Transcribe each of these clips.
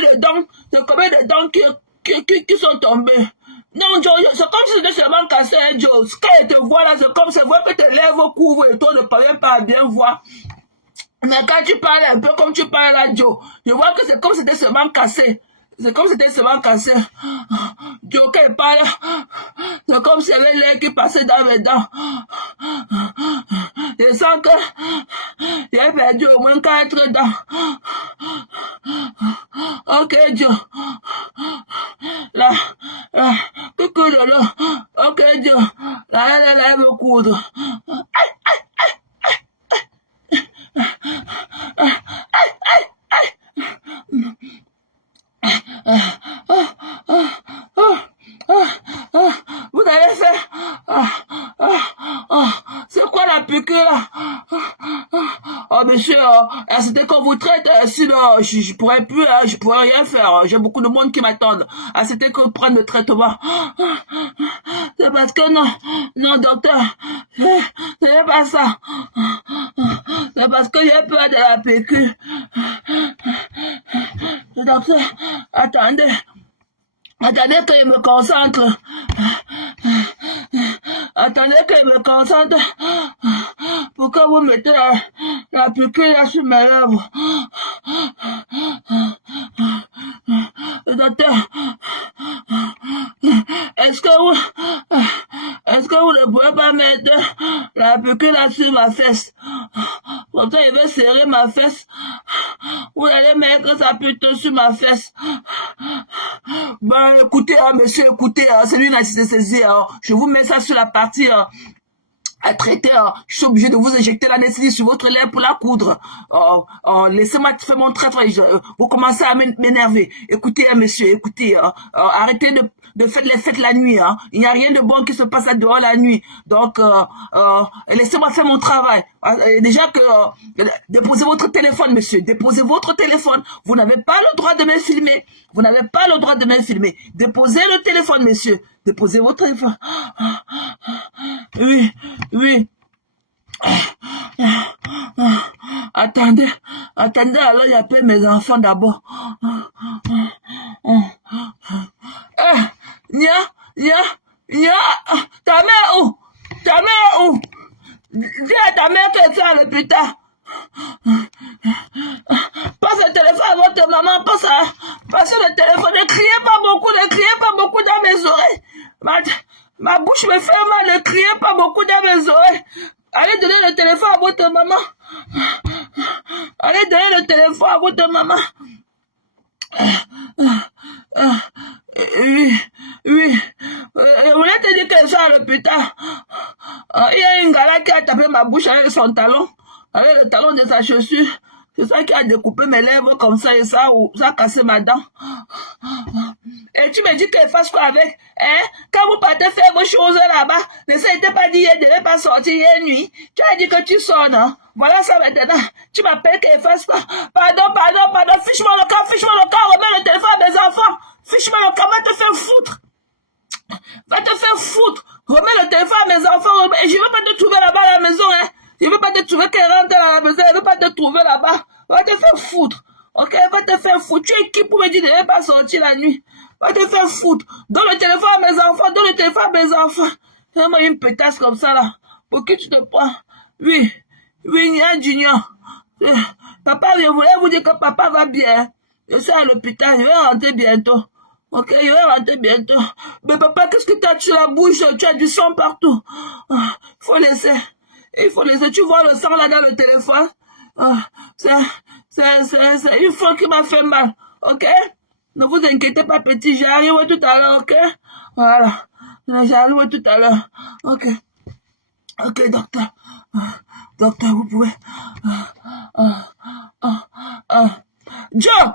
de dents qui sont tombées. Non, Joe, c'est comme si c'était seulement cassé, hein, Joe. Quand elle te voit là, c'est vrai que tes lèvres couvrent et toi ne parviens pas à bien voir. Mais quand tu parles un peu comme tu parles là, Joe, je vois que c'est comme si c'était seulement cassé. C'est comme si c'était seulement cassé. Joe, quand il parle, c'est comme s'il y avait l'air qui passait dans mes dents. Je sens que j'ai perdu au moins 4 dents. Ok, Joe. Là, coucou Lolo. Ok, Joe. Là, elle me coudre. Vous allez faire... c'est quoi la piqûre là? Oh monsieur, c'était qu'on vous traite, sinon je pourrais plus, je pourrais rien faire. J'ai beaucoup de monde qui m'attendent. C'était qu'on prenne le traitement. C'est parce que non docteur, c'est pas ça. C'est parce que j'ai peur de la piqûre. Docteur, attendez que je me concentre. Attendez que je me concentre. Pourquoi vous mettez la piqûre là sur mes lèvres? Docteur, est-ce que vous ne pouvez pas mettre la piqûre là sur ma fesse? Pourtant, il veut serrer ma fesse. Vous allez mettre ça plutôt sur ma fesse. Ben, écoutez, monsieur, écoutez, c'est lui l'anesthésie. Je vous mets ça sur la partie à traiter. Je suis obligé de vous injecter l'anesthésie sur votre lèvre pour la coudre. Laissez-moi faire mon travail. Vous commencez à m'énerver. Écoutez, monsieur, écoutez, arrêtez de faire les fêtes la nuit. Il n'y a rien de bon qui se passe à dehors la nuit. Donc, laissez-moi faire mon travail. Déjà que... déposez votre téléphone, monsieur. Déposez votre téléphone. Vous n'avez pas le droit de me filmer. Vous n'avez pas le droit de me filmer. Déposez le téléphone, monsieur. Déposez votre téléphone. Oui. Attendez, alors j'appelle mes enfants d'abord. Nia, ta mère où? Dis à ta mère qu'elle soit à l'hôpital. Passe le téléphone à votre maman, passe le téléphone, ne criez pas beaucoup dans mes oreilles. Ma bouche me fait mal, ne criez pas beaucoup dans mes oreilles. Allez donner le téléphone à votre maman. Oui. Vous voulez te dire qu'elle soit à l'hôpital. Il y a une gala qui a tapé ma bouche avec son talon, avec le talon de sa chaussure. C'est ça qui a découpé mes lèvres comme ça et ça a cassé ma dent. Et tu me dis qu'elle fasse quoi avec? Quand vous partez faire vos choses là-bas, ne s'était pas dit qu'elle ne devait pas sortir hier nuit. Tu as dit que tu sors, non? Voilà ça maintenant. Tu m'appelles qu'elle fasse quoi? Pardon. Fiche-moi le camp, remets le téléphone à mes enfants. Fiche-moi le camp, va te faire foutre. Remets le téléphone à mes enfants. Et je ne veux pas te trouver là-bas à la maison, Je ne veux pas te trouver qu'elle rentre à la maison. Je ne veux pas te trouver là-bas. Va te faire foutre. Ok, va te faire foutre. Tu es qui pour me dire de ne pas sortir la nuit? Va te faire foutre. Donne le téléphone à mes enfants. Fais-moi une pétasse comme ça là. Pour qui tu te prends? Oui, Nia Junior. Papa, je voulais vous dire que papa va bien. Je suis à l'hôpital. Je vais rentrer bientôt. Ok, je vais rentrer bientôt. Mais papa, qu'est-ce que tu as sur la bouche? Tu as du sang partout. Il faut laisser. Tu vois le sang là dans le téléphone? C'est une fois qui m'a fait mal. Ok? Ne vous inquiétez pas, petit. J'arrive tout à l'heure, ok? Voilà. J'arrive tout à l'heure. Ok, docteur. Docteur, vous pouvez... Joe,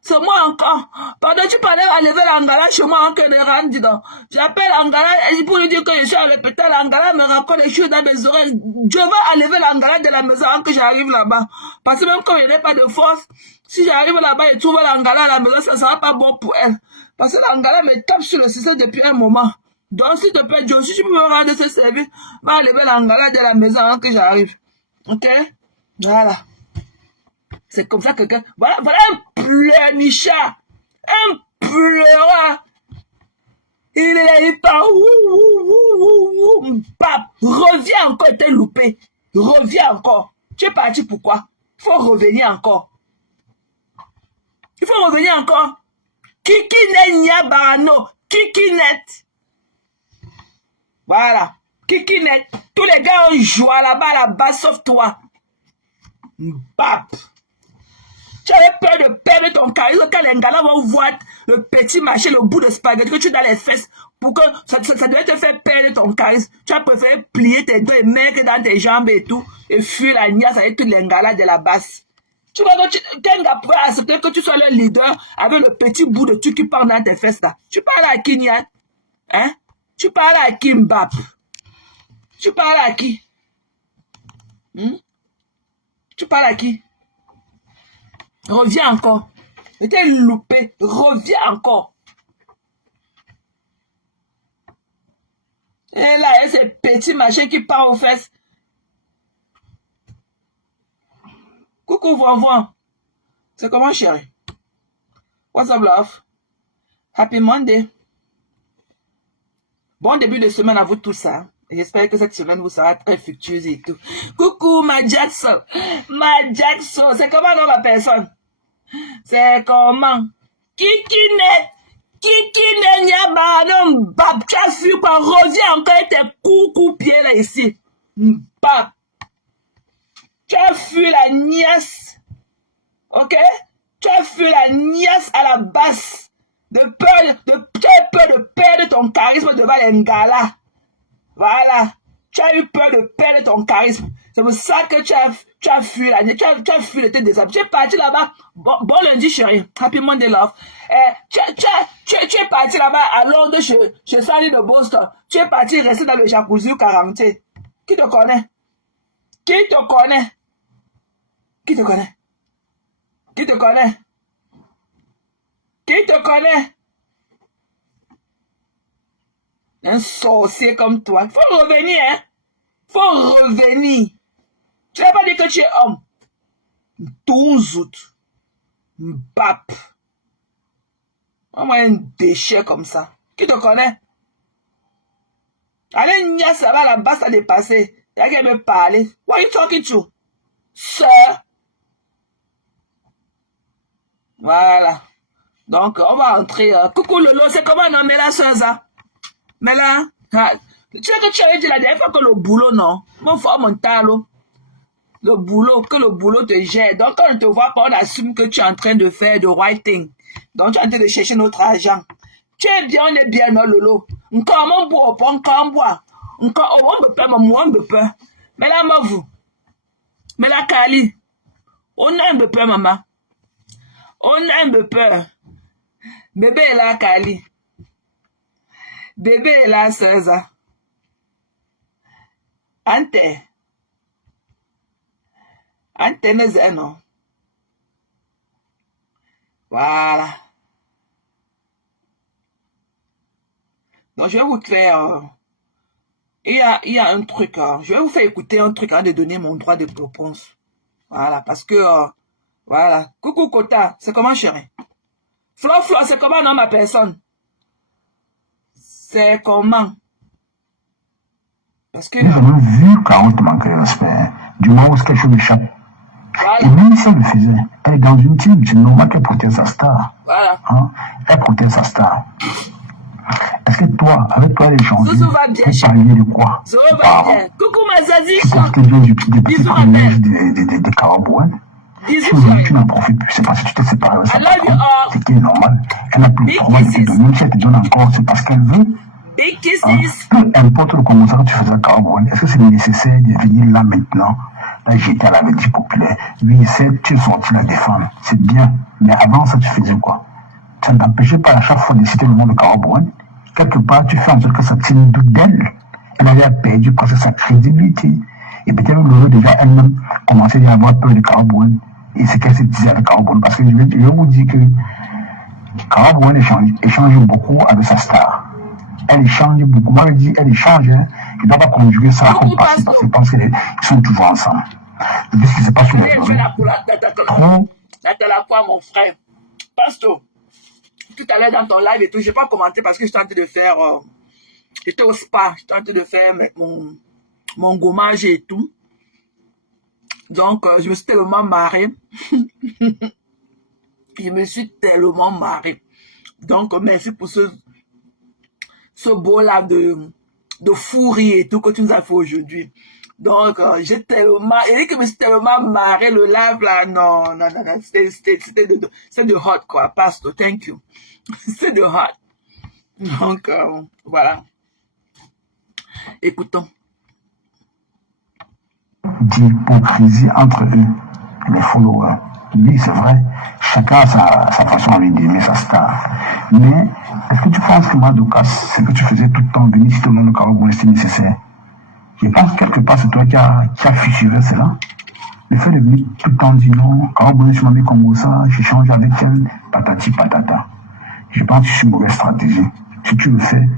c'est moi encore. Pendant que tu parlais à lever l'Angala chez moi en Kénéran, dis donc. J'appelle Angala pour lui dire que je suis à l'hôpital. Angala me raconte les choses dans mes oreilles. Je vais enlever l'Angala de la maison quand j'arrive là-bas. Parce que même quand je n'ai pas de force, si j'arrive là-bas et trouve l'Angala à la maison, ça ne sera pas bon pour elle. Parce que l'Angala me tape sur le système depuis un moment. Donc, s'il te plaît, Joe, si tu peux me rendre ce service, va enlever l'Angala de la maison avant que j'arrive. Ok? Voilà. C'est comme ça que... Voilà un pleurnichard. Un pleureur. Il est là, il parle. Pape, reviens encore, t'es loupé. Reviens encore. Tu es parti pourquoi? Il faut revenir encore. Il faut revenir encore. Kikinet Niabarano. Kikinet. Voilà. Kikinet. Tous les gars ont joué là-bas, sauf toi. Bap. Tu avais peur de perdre ton charisme quand les gars vont voir le petit marché, le bout de spaghetti que tu as dans les fesses pour que ça devait te faire perdre ton charisme. Tu as préféré plier tes doigts et mettre dans tes jambes et tout et fuir la niasse avec tous les gars là de la basse. Tu vois que qu'un gars pourrait accepter que tu sois le leader avec le petit bout de truc qui part dans tes fesses là. Tu parles à qui, Nian? Hein? Tu parles à qui, Mbap? Tu parles à qui? Tu parles à qui? Reviens encore. T'es loupé. Reviens encore. Et là, il y a ces petits machins qui partent aux fesses. Coucou, voix. C'est comment, chérie? What's up, love? Happy Monday. Bon début de semaine à vous tous, ça. J'espère que cette semaine vous sera très fructueuse et tout. Coucou, ma Jackson. Ma Jackson. C'est comment, non, ma personne? C'est comment? Kikinet. Kikinet, Niabarano, Mbap. Tu as fui quoi? Reviens encore avec tes coups pieds là, ici. Mbap. Tu as fui la niasse. Ok? Tu as fui la niasse à la basse. Tu as peur de perdre ton charisme devant les gars là. Voilà. Tu as eu peur de perdre ton charisme. C'est pour ça que tu as fui la niasse. Tu as fui le tête des hommes. Tu es parti là-bas. Bon lundi, chérie. Happy Monday, love. Tu es parti là-bas à Londres chez Sally de Boston. Tu es parti rester dans le jacuzzi ou 40. Qui te connaît? Qui te connaît? Qui te connaît? Qui te connaît? Qui te connaît? Un sorcier comme toi. Faut revenir, hein? Faut revenir. Tu n'as pas dit que tu es homme. 12 août. Mbap. Un déchet comme ça. Qui te connaît? Allez, Nia, ça va, la basse a dépassé. Il y a qui me parler. What are you talking to? Sir? Voilà. Donc, on va entrer. Coucou Lolo, c'est comment non, mais là, ça? Mais là, tu sais que tu avais dit la dernière fois que le boulot, non? Mon frère, mon talo. Le boulot, que le boulot te gère. Donc, quand on ne te voit pas, on assume que tu es en train de faire the right thing. Donc, tu es en train de chercher notre argent. Tu es bien, on est bien, non, Lolo? Encore, mon bois, encore, on boit. Encore, on me peur, moi, on me peur. Mais là, moi, vous. Mais là, Kali. On a un peu peur, maman. On a un peu peur. Bébé est là, Kali. Bébé est là, César. Ante. Ante n'est non. Voilà. Donc, je vais vous faire... il y a un truc. Je vais vous faire écouter un truc avant de donner mon droit de réponse. Voilà, parce que... voilà. Coucou, Kota. C'est comment, chérie? Flo, c'est comment, non, ma personne? C'est comment? Parce que... Nous avons vu Caro te manquer de respect. Du moment où quelque chose échappe. Voilà. Et même si elle le faisait, elle est dans une team, c'est normal qu'elle protège sa star. Voilà. Hein? Elle protège sa star. Est-ce que toi, avec toi, elle échange? Zouzou va bien. Elle parlait de quoi? Zouzou va bien. Coucou, ma Zazie. Tu profites des petits privilèges des Carabouens. Si aujourd'hui tu n'en profites plus, c'est parce que tu t'es séparé de sa patronne. C'est qui est normal. Elle n'a plus le droit de te donner. Si elle te donne encore, c'est parce qu'elle veut. Big kisses. Peu importe le commentaire que tu faisais à Carabouan, est-ce que c'est nécessaire de venir là maintenant? Là, j'étais à la vie populaire. Oui, tu es sorti la défendre. C'est bien. Mais avant ça, tu faisais quoi? Ça ne t'empêchait pas à chaque fois de citer le nom de Carabouan. Quelque part, tu fais en sorte que ça tient doute d'elle. Elle avait perdu presque sa crédibilité. Et peut-être l'aurait déjà elle-même commencé à avoir peur de Carabouan. Et c'est qu'elle se disait avec Carabouan. Parce que je vais vous dire que Carabouan échange beaucoup avec sa star. Elle échange beaucoup. Moi, je dis, elle échange. Hein. Je ne dois pas conjuguer ça au passé parce que je pense qu'ils sont toujours ensemble. Depuis ce qui se passe sur les réseaux. Trop. La fois, mon frère. Pastor, tout à l'heure dans ton live et tout, je n'ai pas commenté parce que j'étais en train de faire... j'étais au spa, j'étais en train de faire mon gommage et tout. Donc, je me suis tellement marré. Je me suis tellement marré. Donc, merci pour ce beau-là de fourri et tout que tu nous as fait aujourd'hui. Donc, j'ai tellement... Et que je me suis tellement marré, le live là, non, c'est de hot, quoi, Pastor, thank you. C'est de hot. Donc, voilà. Écoutons. D'hypocrisie entre eux, les followers. Oui, c'est vrai, chacun a sa façon d'aimer sa star. Mais, est-ce que tu penses que Madoka, ce que tu faisais tout le temps, venir citer au nom de Caro Bonnet, c'est nécessaire? Je pense que quelque part, c'est toi qui as fissuré cela. Le fait de venir tout le temps dire non, Caro Bonnet, je m'en mets comme ça, j'échange avec elle, patati patata. Je pense que c'est une mauvaise stratégie. Si tu le fais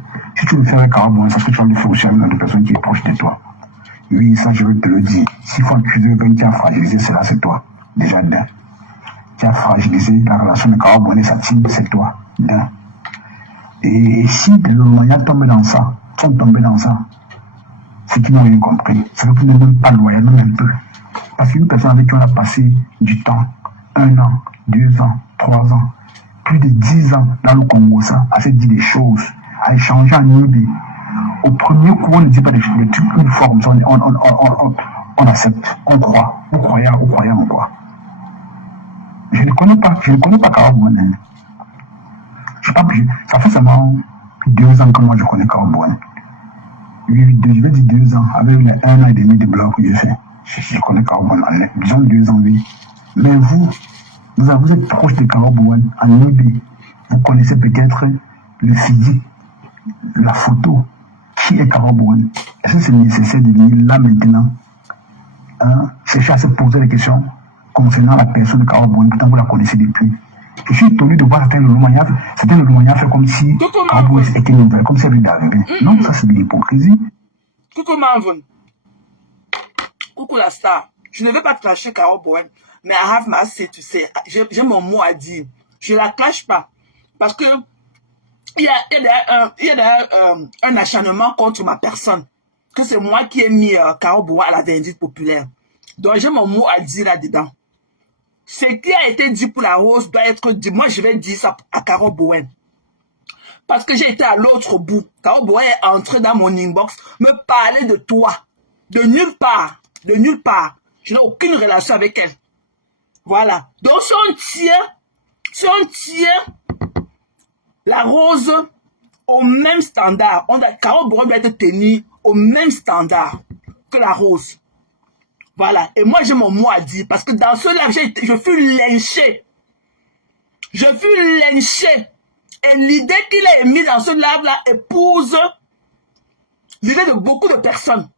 avec Caro Bonnet, c'est ce que tu vas le faire aussi avec une autre personne qui est proche de toi. Oui, ça, je veux te le dire. S'il faut accuser quelqu'un qui a fragilisé cela, c'est toi. Déjà, d'un. Qui a fragilisé la relation de Caro Bonnet, sa team, c'est toi. D'un. Et si le moyen tombe dans ça, sont tombés dans ça, c'est qu'ils n'ont rien compris. C'est qu'ils n'ont même pas loyal, même un peu. Parce qu'une personne avec qui on a passé du temps, 1 an, 2 ans, 3 ans, plus de 10 ans dans le Congo, ça, à se dire des choses, à échanger en idées. Au premier coup, on ne dit pas des trucs, une fois comme ça, on accepte, on croit, on croyait en quoi. Je ne connais pas Caro Bonnet. Ça fait seulement 2 ans que moi je connais Caro Bonnet. Je vais dire 2 ans, avec les 1 an et demi de blog que j'ai fait. Je connais Caro Bonnet, disons 2 ans, oui. Mais vous êtes proche de Caro Bonnet en idée. Vous connaissez peut-être le physique, la photo. Qui est Caro Bonnet? Est-ce que c'est nécessaire de venir là maintenant, chercher à se poser des questions concernant la personne de Caro Bonnet, pourtant vous la connaissez depuis? Je suis étonné de voir certains témoignages faire comme si Caro Bonnet était nouvelle, comme si elle était arrivée. Non, ça c'est de l'hypocrisie. Coucou Marvin. Coucou la star. Je ne veux pas clasher Caro Bonnet, mais I have my say to say. J'ai mon mot à dire. Je ne la clash pas. Parce que il y a un acharnement contre ma personne. Que c'est moi qui ai mis Caro Bonnet à la vindicte populaire. Donc j'ai mon mot à dire là-dedans. Ce qui a été dit pour la rose doit être dit. Moi, je vais dire ça à Caro Bonnet. Parce que j'ai été à l'autre bout. Caro Bonnet est entré dans mon inbox, me parler de toi. De nulle part. De nulle part. Je n'ai aucune relation avec elle. Voilà. Donc, si on tient la rose au même standard, Caro Bonnet doit être tenu au même standard que la rose. Voilà. Et moi, j'ai mon mot à dire. Parce que dans ce live, je fus lynché. Je fus lynché. Et l'idée qu'il a émise dans ce live-là épouse l'idée de beaucoup de personnes.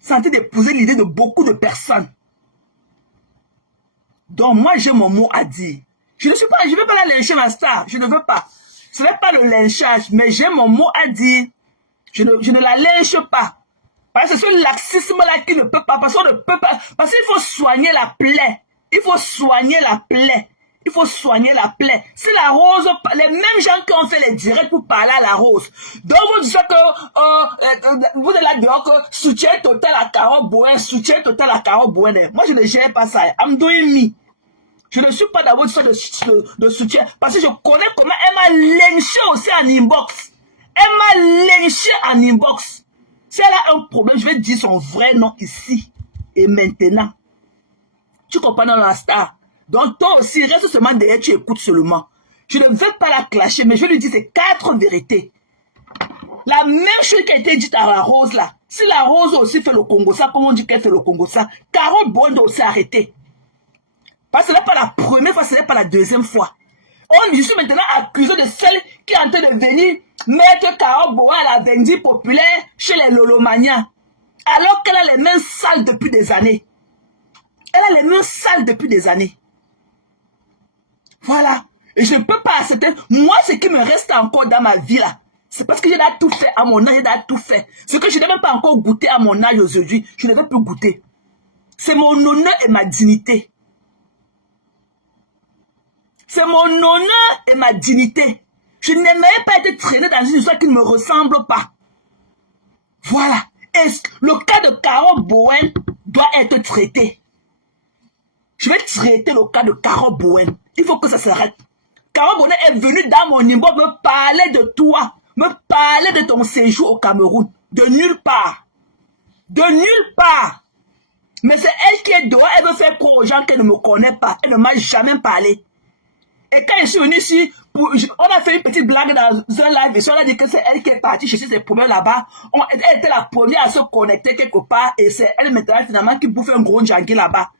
C'est en train d'épouser l'idée de beaucoup de personnes. Donc, moi, j'ai mon mot à dire. Je ne vais pas la lyncher, ma star. Je ne veux pas. Ce n'est pas le lynchage, mais j'ai mon mot à dire. Je ne la lynche pas. Parce que c'est ce laxisme-là qui ne peut pas. Parce qu'on ne peut pas. Parce qu'il faut soigner la plaie. Il faut soigner la plaie. Il faut soigner la plaie. C'est la rose, les mêmes gens qui ont fait les directs pour parler à la rose. Donc vous dites que vous êtes là dehors que soutien total à Caro Bonnet, soutien total à Caro Bonnet. Moi je ne gère pas ça. I'm doing me. Je ne suis pas dans votre histoire de soutien parce que je connais comment elle m'a lynché aussi en inbox. Elle m'a lynché en inbox. Si elle a un problème, je vais dire son vrai nom ici et maintenant. Tu comprends dans la star? Donc toi aussi, reste seulement derrière, tu écoutes seulement. Je ne vais pas la clasher, mais je vais lui dire ces 4 vérités. La même chose qui a été dite à la rose là. Si la rose aussi fait le Congo ça, comme on dit qu'elle fait le Congo ça, Caro Bonnet doit aussi arrêter. Parce que ce n'est pas la première fois, ce n'est pas la deuxième fois. Je suis maintenant accusé de celle qui est en train de venir mettre Caro Bonnet à la vindicte populaire chez les Lolomaniens. Alors qu'elle a les mains sales depuis des années. Elle a les mains sales depuis des années. Voilà. Et je ne peux pas accepter. Moi, ce qui me reste encore dans ma vie là, C'est parce que j'ai déjà tout fait à mon âge, j'ai déjà tout fait. Ce que je n'ai même pas encore goûté à mon âge aujourd'hui, je ne vais plus goûter. C'est mon honneur et ma dignité. C'est mon honneur et ma dignité. Je n'aimerais pas être traîné dans une histoire qui ne me ressemble pas. Voilà. Et le cas de Carole Bowen doit être traité. Je vais traiter le cas de Carole Bowen. Il faut que ça s'arrête. Carole Bowen est venue dans mon inbox me parler de toi, me parler de ton séjour au Cameroun. De nulle part. De nulle part. Mais c'est elle qui est dehors, elle veut faire croire aux gens qu'elle ne me connaît pas. Elle ne m'a jamais parlé. Et quand je suis venu ici, on a fait une petite blague dans un live, et on a dit que c'est elle qui est partie chercher ses problèmes là-bas. Elle était la première à se connecter quelque part, et c'est elle maintenant finalement qui bouffe un gros jangui là-bas.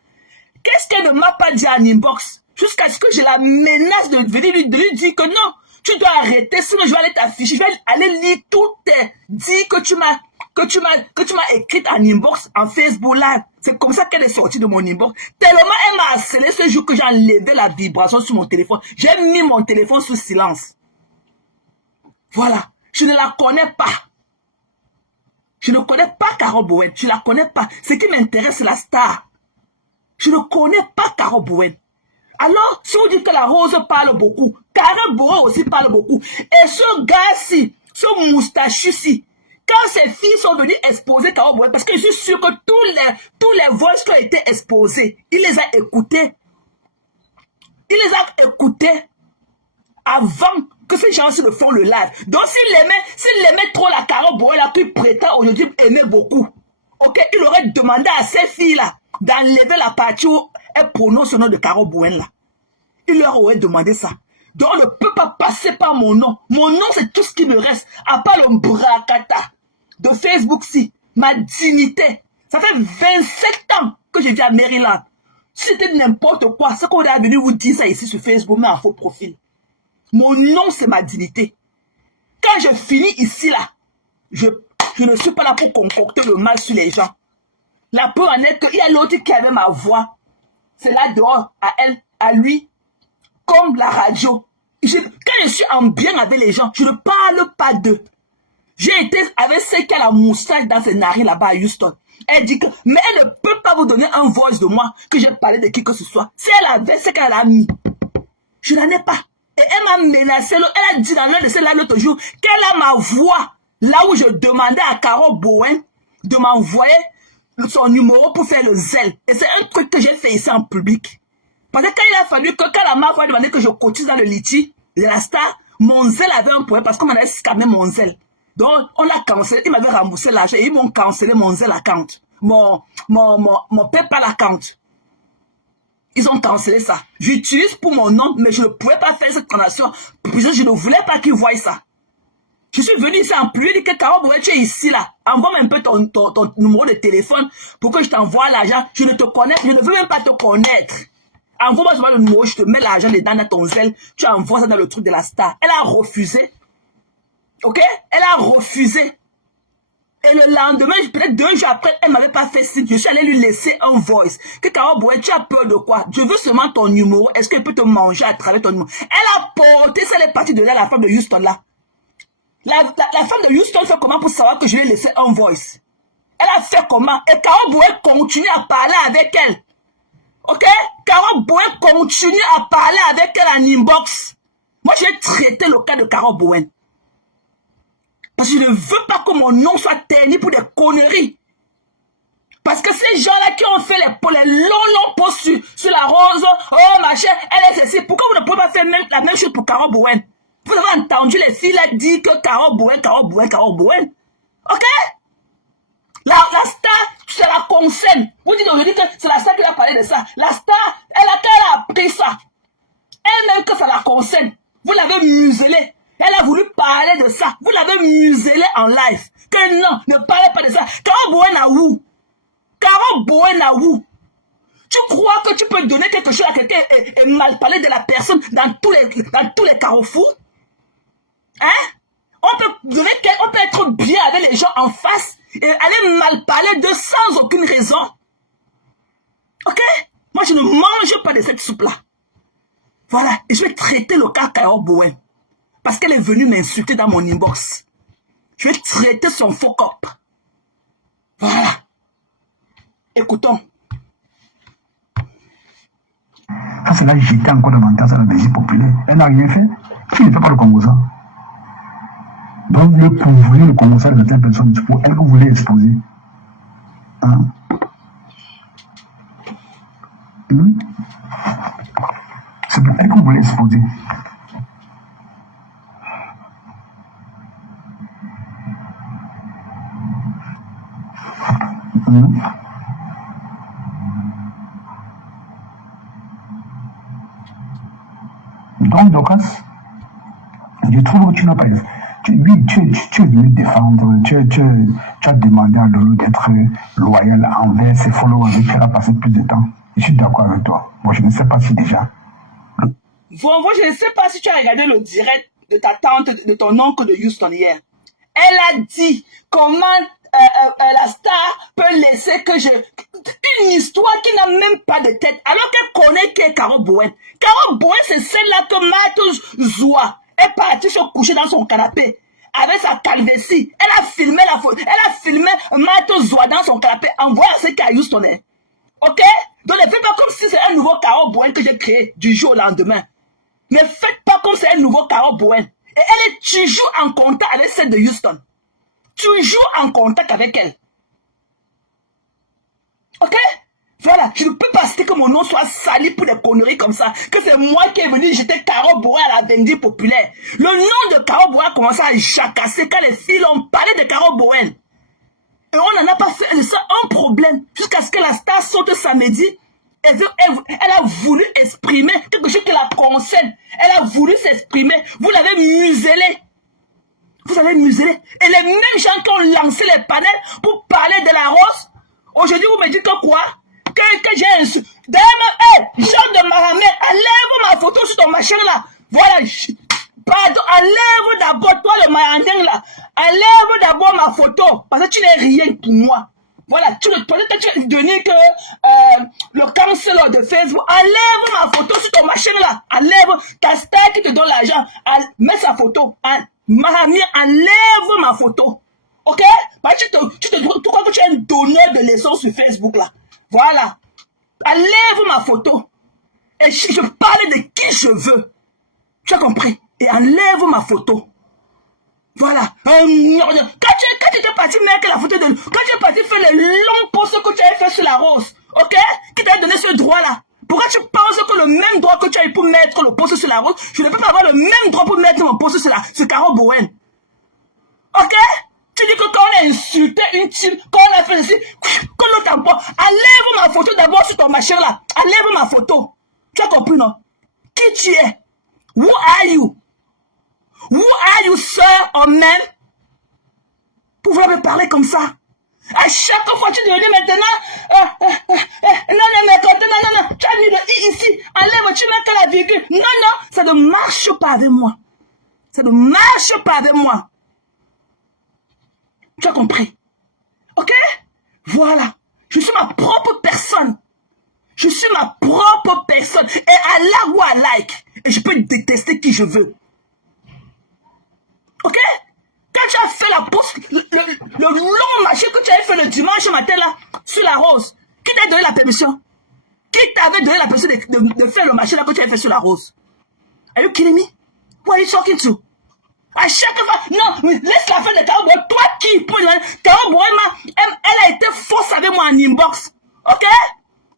Qu'est-ce qu'elle ne m'a pas dit en inbox? Jusqu'à ce que je la menace de venir lui dire que non, tu dois arrêter, sinon je vais aller t'afficher, je vais aller lire toutes tes dits que tu m'as écrites en inbox, en Facebook Live. C'est comme ça qu'elle est sortie de mon inbox. Tellement elle m'a harcelé ce jour que j'ai enlevé la vibration sur mon téléphone. J'ai mis mon téléphone sous silence. Voilà. Je ne la connais pas. Je ne connais pas Carole Bowen. Je ne la connais pas. Ce qui m'intéresse, c'est la star. Je ne connais pas Carole Bowen. Alors, si vous dites que la rose parle beaucoup, Carole Bowen aussi parle beaucoup. Et ce gars-ci, ce moustachu-ci, quand ces filles sont venues exposer Carole Bowen, parce que je suis sûr que tous les voices qui ont été exposés, il les a écoutés. Il les a écoutés avant que ces gens-ci le font le live. Donc s'il aimait trop la Carole Bowen, là, qui prétend aujourd'hui aimer beaucoup, ok, il aurait demandé à ces filles-là d'enlever la partie où elle prononce le nom de Carole Bowen, là. Il leur aurait demandé ça. Donc on ne peut pas passer par mon nom. Mon nom, c'est tout ce qui me reste. À part le bracata de Facebook-ci. Ma dignité. Ça fait 27 ans que je vis à Maryland. Si c'était n'importe quoi, c'est qu'on est venu vous dire ça ici sur Facebook, mais en faux profil. Mon nom, c'est ma dignité. Quand je finis ici, là, je ne suis pas là pour concocter le mal sur les gens. La preuve en est qu'il y a l'autre qui avait ma voix. C'est là dehors, à elle, à lui. Comme la radio. Quand je suis en bien avec les gens, je ne parle pas d'eux. J'ai été avec celle qui a la moustache dans ses narines là-bas à Houston. Elle dit que, mais elle ne peut pas vous donner un voice de moi que j'ai parlé de qui que ce soit. Si elle avait ce qu'elle a mis, je n'en ai pas. Et elle m'a menacé, elle a dit dans l'un de ces lives l'autre jour qu'elle a ma voix là où je demandais à Carole Bowen de m'envoyer son numéro pour faire le zèle. Et c'est un truc que j'ai fait ici en public. Parce que quand il a fallu que, quand la marque a demandé que je cotise dans le liti de la star, mon zèle avait un problème parce qu'on m'avait scamé mon zèle. Donc, on l'a cancellé, ils m'avaient remboursé l'argent et ils m'ont cancellé mon zèle account. Mon PayPal account. Ils ont cancellé ça. J'utilise pour mon nom, mais je ne pouvais pas faire cette transaction parce que je ne voulais pas qu'ils voient ça. Je suis venu ici en plus, je dis que Carole Bowen, tu es ici là. Envoie-moi un peu ton numéro de téléphone pour que je t'envoie l'argent. Je ne te connais, je ne veux même pas te connaître. Envoie-moi le numéro, je te mets l'argent dedans dans ton zèle. Tu envoies ça dans le truc de la star. Elle a refusé. Ok? Elle a refusé. Et le lendemain, peut-être 2 jours après, elle ne m'avait pas fait signe. Je suis allé lui laisser un voice. Que Carole Bowen, tu as peur de quoi? Je veux seulement ton numéro. Est-ce qu'elle peut te manger à travers ton numéro? Elle a porté ça, elle est partie de là, la femme de Houston là. La femme de Houston fait comment pour savoir que je lui ai laissé un voice? Elle a fait comment? Et Carole Bowen continue à parler avec elle. Ok? Carole Bowen continue à parler avec elle en inbox. Moi, j'ai traité le cas de Carole Bowen. Parce que je ne veux pas que mon nom soit terni pour des conneries. Parce que ces gens-là qui ont fait les longs posts sur la rose, oh ma chère, elle est ceci. Pourquoi vous ne pouvez pas faire la même chose pour Carole Bowen? Vous avez entendu les filles là dire que Carole Bowen. Ok? La star, ça la concerne. Vous dites aujourd'hui que c'est la star qui a parlé de ça. La star, elle a appris ça. Elle-même que ça la concerne. Vous l'avez muselée. Elle a voulu parler de ça. Vous l'avez muselée en live. Que non, ne parlez pas de ça. Carole Bowen a où? Carole Bowen a où? Tu crois que tu peux donner quelque chose à quelqu'un et mal parler de la personne dans tous les carrefours? Hein? On peut être bien avec les gens en face et aller mal parler d'eux sans aucune raison. Ok? Moi, je ne mange pas de cette soupe-là. Voilà. Et je vais traiter le cas Carole Bowen. parce qu'elle est venue m'insulter dans mon inbox. Je vais traiter son faux cop. Voilà. Écoutons. Ça, c'est là que j'étais encore dans ça, la Belgique populaire. Elle n'a rien fait. Qui ne fait pas le Congo ça? Donc, le couvrir le Congo ça de certaines personnes, c'est pour elle que vous voulez exposer. Hein? C'est pour elle que vous voulez exposer. Donc, Docas, je trouve que tu n'as pas... Oui, tu es venu défendre, tu as demandé à Lolo d'être loyal envers ses followers, tu as passé plus de temps. Je suis d'accord avec toi. Moi, je ne sais pas si déjà... Bon, moi, je ne sais pas si tu as regardé le direct de ta tante, de ton oncle de Houston hier. Elle a dit comment la star peut laisser que je... Une histoire qui n'a même pas de tête, alors qu'elle connaît qui est Caro Bowen. Caro Bowen, c'est celle-là que Mato Zoua est partie se coucher dans son canapé avec sa calvétie. Elle a filmé Mato Zoua dans son canapé. Envoie ce qu'à Houston. Ok? Donc ne faites pas comme si c'est un nouveau Caro Bowen que j'ai créé du jour au lendemain. Ne faites pas comme c'est un nouveau Caro Bowen. Et elle est toujours en contact avec celle de Houston. Toujours en contact avec elle. Ok? Voilà, je ne peux pas citer que mon nom soit sali pour des conneries comme ça. Que c'est moi qui est venu jeter Caro Bowen à la Vendée populaire. Le nom de Caro Bowen a commencé à jacasser quand les filles ont parlé de Caro Bowen. Et on n'en a pas fait ça un problème. Jusqu'à ce que la star saute samedi. Elle a voulu exprimer quelque chose qui la concerne. Elle a voulu s'exprimer. Vous l'avez muselé. Vous avez muselé. Et les mêmes gens qui ont lancé les panels pour parler de la rose, aujourd'hui vous me dites que quoi? Que j'ai un... D'ailleurs, Jean de Maramé, enlève ma photo sur ton machin là. Voilà. Pardon, enlève d'abord toi le Mayandeng là. Enlève d'abord ma photo. Parce que tu n'es rien pour moi. Voilà, tu as donné que le cancel de Facebook, enlève ma photo sur ton machin là. Enlève ta star qui te donne l'argent. Mets sa photo. Mahami, enlève ma photo. Ok? Tu crois que tu es un donneur de leçons sur Facebook là. Voilà. Enlève ma photo. Et je parle de qui je veux. Tu as compris? Et enlève ma photo. Voilà. Quand tu étais parti mettre la photo de... Quand tu es parti faire les longs posts que tu avais fait sur la rose. Ok? Qui t'a donné ce droit là. Pourquoi tu penses que le même droit que tu as eu pour mettre le post sur la rose, je ne peux pas avoir le même droit pour mettre mon post sur Caro Bowen? Ok? Tu dis que quand on a insulté une team, quand on a fait ici, que l'autre tampon, enlève ma photo d'abord sur ton machin là. Enlève ma photo. Tu as compris, non? Qui tu es? Who are you? Who are you, sir, or man? Pour vouloir me parler comme ça. À chaque fois, tu deviens maintenant, non, tu as mis le i ici, enlève, tu mets que la virgule. Non, ça ne marche pas avec moi. Ça ne marche pas avec moi. Tu as compris? Ok? Voilà. Je suis ma propre personne. Je suis ma propre personne. Et Allah ou I like. Et je peux détester qui je veux. Ok? Quand tu as fait la pause, le long marché que tu avais fait le dimanche matin là, sur la rose, qui t'a donné la permission? Qui t'avait donné la permission de faire le marché là que tu avais fait sur la rose? Are you kidding me? Who are you talking to? À chaque fois, non, mais laisse la fin de Caro Bowen. Toi qui, Caro Bowen, elle a été fausse avec moi en inbox. Ok?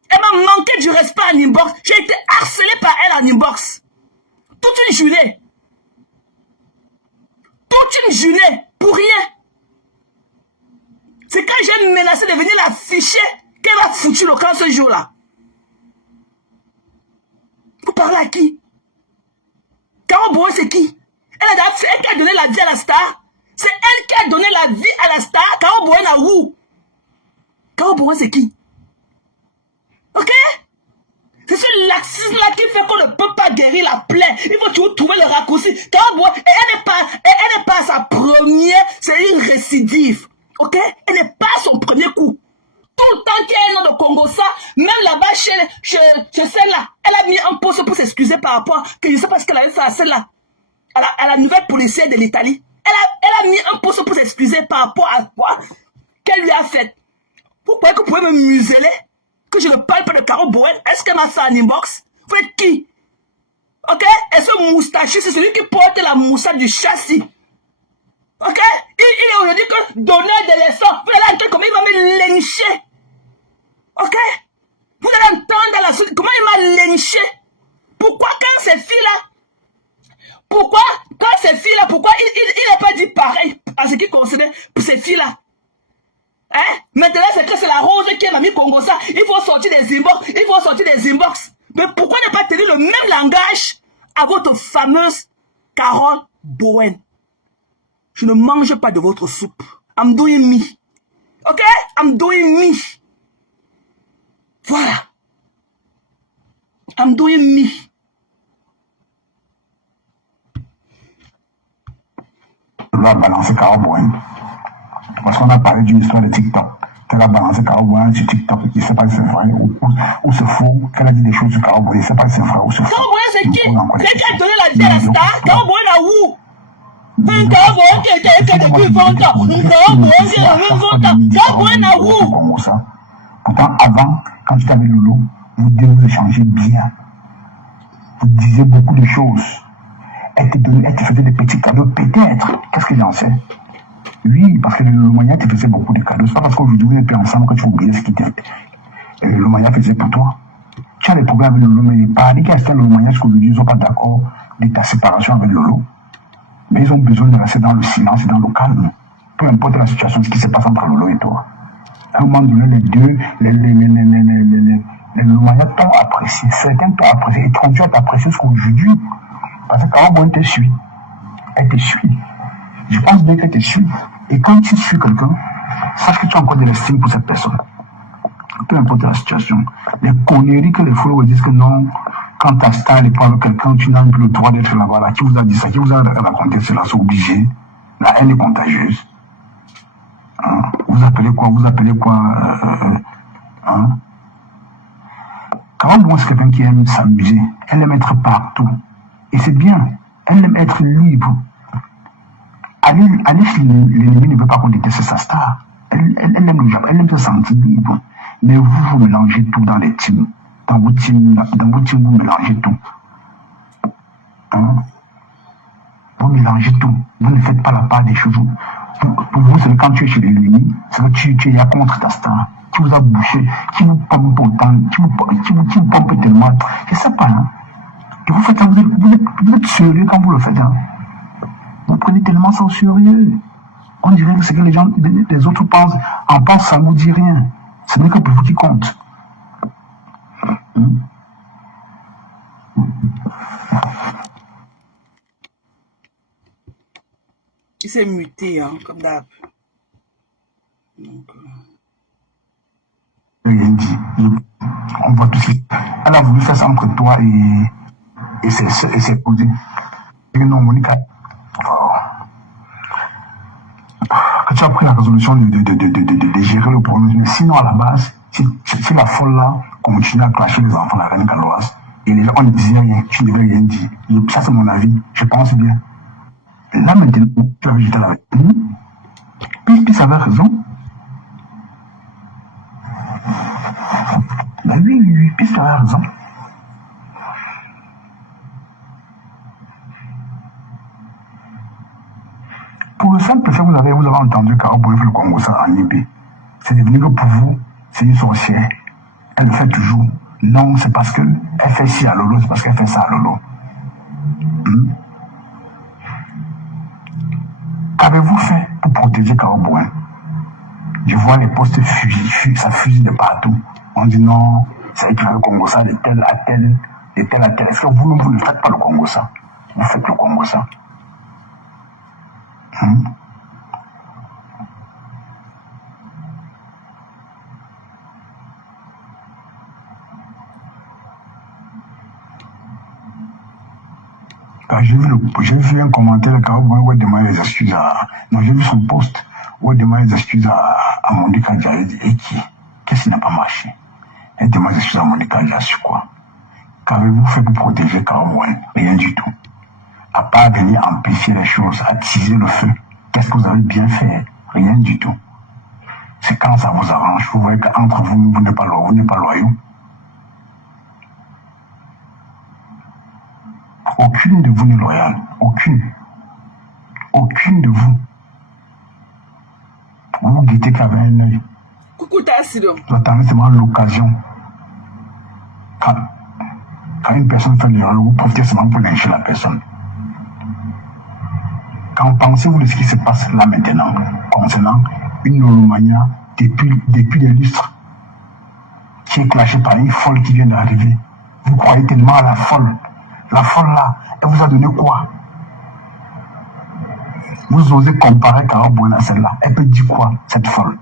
Elle m'a manqué du respect en inbox. J'ai été harcelé par elle en inbox. Toute une journée. Toute une journée. Pour rien. C'est quand j'ai menacé de venir l'afficher qu'elle a foutu le camp ce jour-là. Vous parlez à qui? Caro Bowen, c'est qui? Elle qui a donné la vie à la star. C'est elle qui a donné la vie à la star. Caro Bowen a où? Caro Bowen, c'est qui? Ok? C'est ce laxisme-là qui fait qu'on ne peut pas guérir la plaie. Il faut toujours trouver le raccourci. Caro Bowen, elle n'est pas sa première, c'est une récidive. Ok? Elle n'est pas son premier coup. Tout le temps qu'il y a un nom de Congo, ça, même là-bas chez celle-là, elle a mis un poste pour s'excuser par rapport que je ne sais pas ce qu'elle avait fait à celle-là. à la nouvelle policière de l'Italie. Elle a mis un post pour s'excuser par rapport à quoi qu'elle lui a fait. Vous croyez que vous pouvez me museler? Que je ne parle pas de Caro Bowen? Est-ce qu'elle m'a fait un inbox? Vous êtes qui? Ok? Et ce moustachu, c'est celui qui porte la moustache du châssis. Ok? Il est aujourd'hui que donneur de leçons. Vous allez entendre comment il va me lyncher. Ok? Vous allez entendre la suite comment il m'a lynché. Pourquoi quand ces filles-là, pourquoi il n'a pas dit pareil en ce qui concerne pour ces filles-là? Hein? Maintenant, c'est que c'est la rose qui est mamie Congosa. Il faut sortir des inbox. Mais pourquoi ne pas tenir le même langage à votre fameuse Carole Bowen? Je ne mange pas de votre soupe. I'm doing me. Ok? I'm doing me. Voilà. I'm doing me. Elle a balancé Carole Bowen. Parce qu'on a parlé d'une histoire de TikTok. Qu'elle a balancé Carole Bowen sur TikTok. Je ne sais pas si c'est vrai ou c'est faux. Qu'elle a dit des choses sur Carole Bowen. Je ne sais pas si c'est vrai ou c'est faux. Carole Bowen, c'est qui? C'est qui a donné la vie à la star? Carole Bowen a où? Carole Bowen qui était depuis 20 ans. Carole Bowen qui a 20 ans. Carole Bowen a où? Pourtant, avant, quand tu avais Lolo, vous devez échanger bien. Vous disiez beaucoup de choses. Elle te faisait des petits cadeaux, peut-être. Qu'est-ce que j'en sais? Oui, parce que le Maya te faisait beaucoup de cadeaux. C'est pas parce qu'aujourd'hui vous n'êtes plus ensemble que tu oublies ce qu'il te fait. Le Maya faisait pour toi. Tu as des problèmes avec Lolo, mais il parle qu'il y a fait le Maya qu'aujourd'hui ils ne sont pas d'accord de ta séparation avec Lolo. Mais ils ont besoin de rester dans le silence et dans le calme. Peu importe la situation, ce qui se passe entre Lolo et toi. À un moment donné, les deux, les Maya t'ont apprécié. Certains t'ont apprécié et continuent à t'apprécier jusqu'aujourd'hui. Parce que Carole Bowen te suit. Elle te suit. Je pense bien qu'elle te suit. Et quand tu suis quelqu'un, sache que tu as encore de l'estime pour cette personne. Peu importe la situation. Les conneries que les followers disent que non, quand ta star n'est pas avec quelqu'un, tu n'as plus le droit d'être là-bas. Là. Qui vous a dit ça? Qui vous a raconté cela? C'est obligé. La haine est contagieuse. Hein? Vous appelez quoi hein? Carole Bowen, c'est quelqu'un qui aime s'amuser. Elle aime être partout. Et c'est bien. Elle aime être libre. Alice, l'ennemi ne veut pas qu'on déteste sa star. Elle aime le Japon, elle aime se sentir libre. Mais vous mélangez tout dans les teams. Dans vos teams, vous mélangez tout. Hein? Vous mélangez tout. Vous ne faites pas la part des choses. Pour vous, c'est quand tu es chez l'ennemi, c'est que tu es contre ta star. Qui vous a bouché, qui vous pompe autant, qui vous pompe tellement. Je ne sais pas. Hein? Et vous faites, vous êtes sérieux quand vous le faites. Hein? Vous prenez tellement ça au sérieux. On dirait que c'est que les autres pensent, en pensent, ça ne vous dit rien. Ce n'est que pour vous qui compte. Il s'est muté, hein, comme d'hab. On voit tout ce qui... Elle a voulu faire ça entre toi et ses cousins. Et non, Monica... Tu as pris la résolution de gérer le problème. Mais sinon, à la base, si la folle là continue à clasher les enfants de la reine Galoise, et les gens ne disaient rien, tu ne devais rien dire. Ça, c'est mon avis. Je pense bien. Là, maintenant, tu as vu, j'étais là. Puis ça avait raison. Ben oui, puis ça avait raison. Pour le simple fait, vous avez entendu Carole Bowen faire le Congo ça en Libye. C'est devenu que pour vous, c'est une sorcière. Elle le fait toujours. Non, c'est parce qu'elle fait ci à Lolo, c'est parce qu'elle fait ça à Lolo. Qu'avez-vous fait pour protéger Carole Bowen? Je vois les postes ça fusille de partout. On dit non, c'est écrit le Congo ça de tel à tel, de tel à tel. Est-ce que vous ne faites pas le Congo ça? Vous faites le Congo ça. J'ai vu un commentaire de Carole Bowen où elle demande des excuses à... Non, j'ai vu son post où elle demande des excuses à Monica Dia. Elle dit, et qui? Qu'est-ce qui n'a pas marché? Elle demande des excuses à Monica Dia sur quoi? Qu'avez-vous fait pour protéger Carole Bowen? Rien du tout. À part venir amplifier les choses, attiser le feu. Qu'est-ce que vous avez bien fait? Rien du tout. C'est quand ça vous arrange. Vous voyez qu'entre vous, vous n'êtes pas loyaux. Aucune de vous n'est loyale. Aucune. Aucune de vous. Vous guettez qu'avec un œil. Vous attendez seulement l'occasion. Quand une personne fait l'erreur, vous profitez seulement pour lyncher la personne. Quand pensez-vous de ce qui se passe là maintenant, concernant une Lolomania depuis des lustres, qui est clashée par une folle qui vient d'arriver? Vous croyez tellement à la folle. La folle là, elle vous a donné quoi? Vous osez comparer Caro Boine à celle-là. Elle peut dire quoi, cette folle?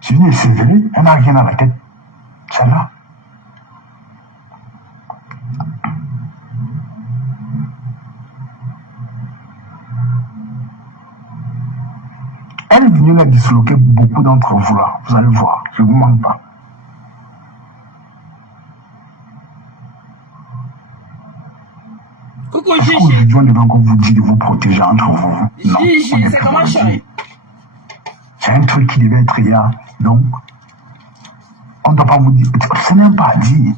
C'est une sévérée, elle n'a rien à la tête. Celle-là. Elle est venue la disloquer beaucoup d'entre vous là. Vous allez voir, je ne vous mens pas. Coucou Est-ce Gigi. qu'aujourd'hui on devait encore vous dire de vous protéger entre vous? Non. Gigi, c'est comment chérie? C'est un truc qui devait être hier. Donc, on ne doit pas vous dire. C'est même pas à dire.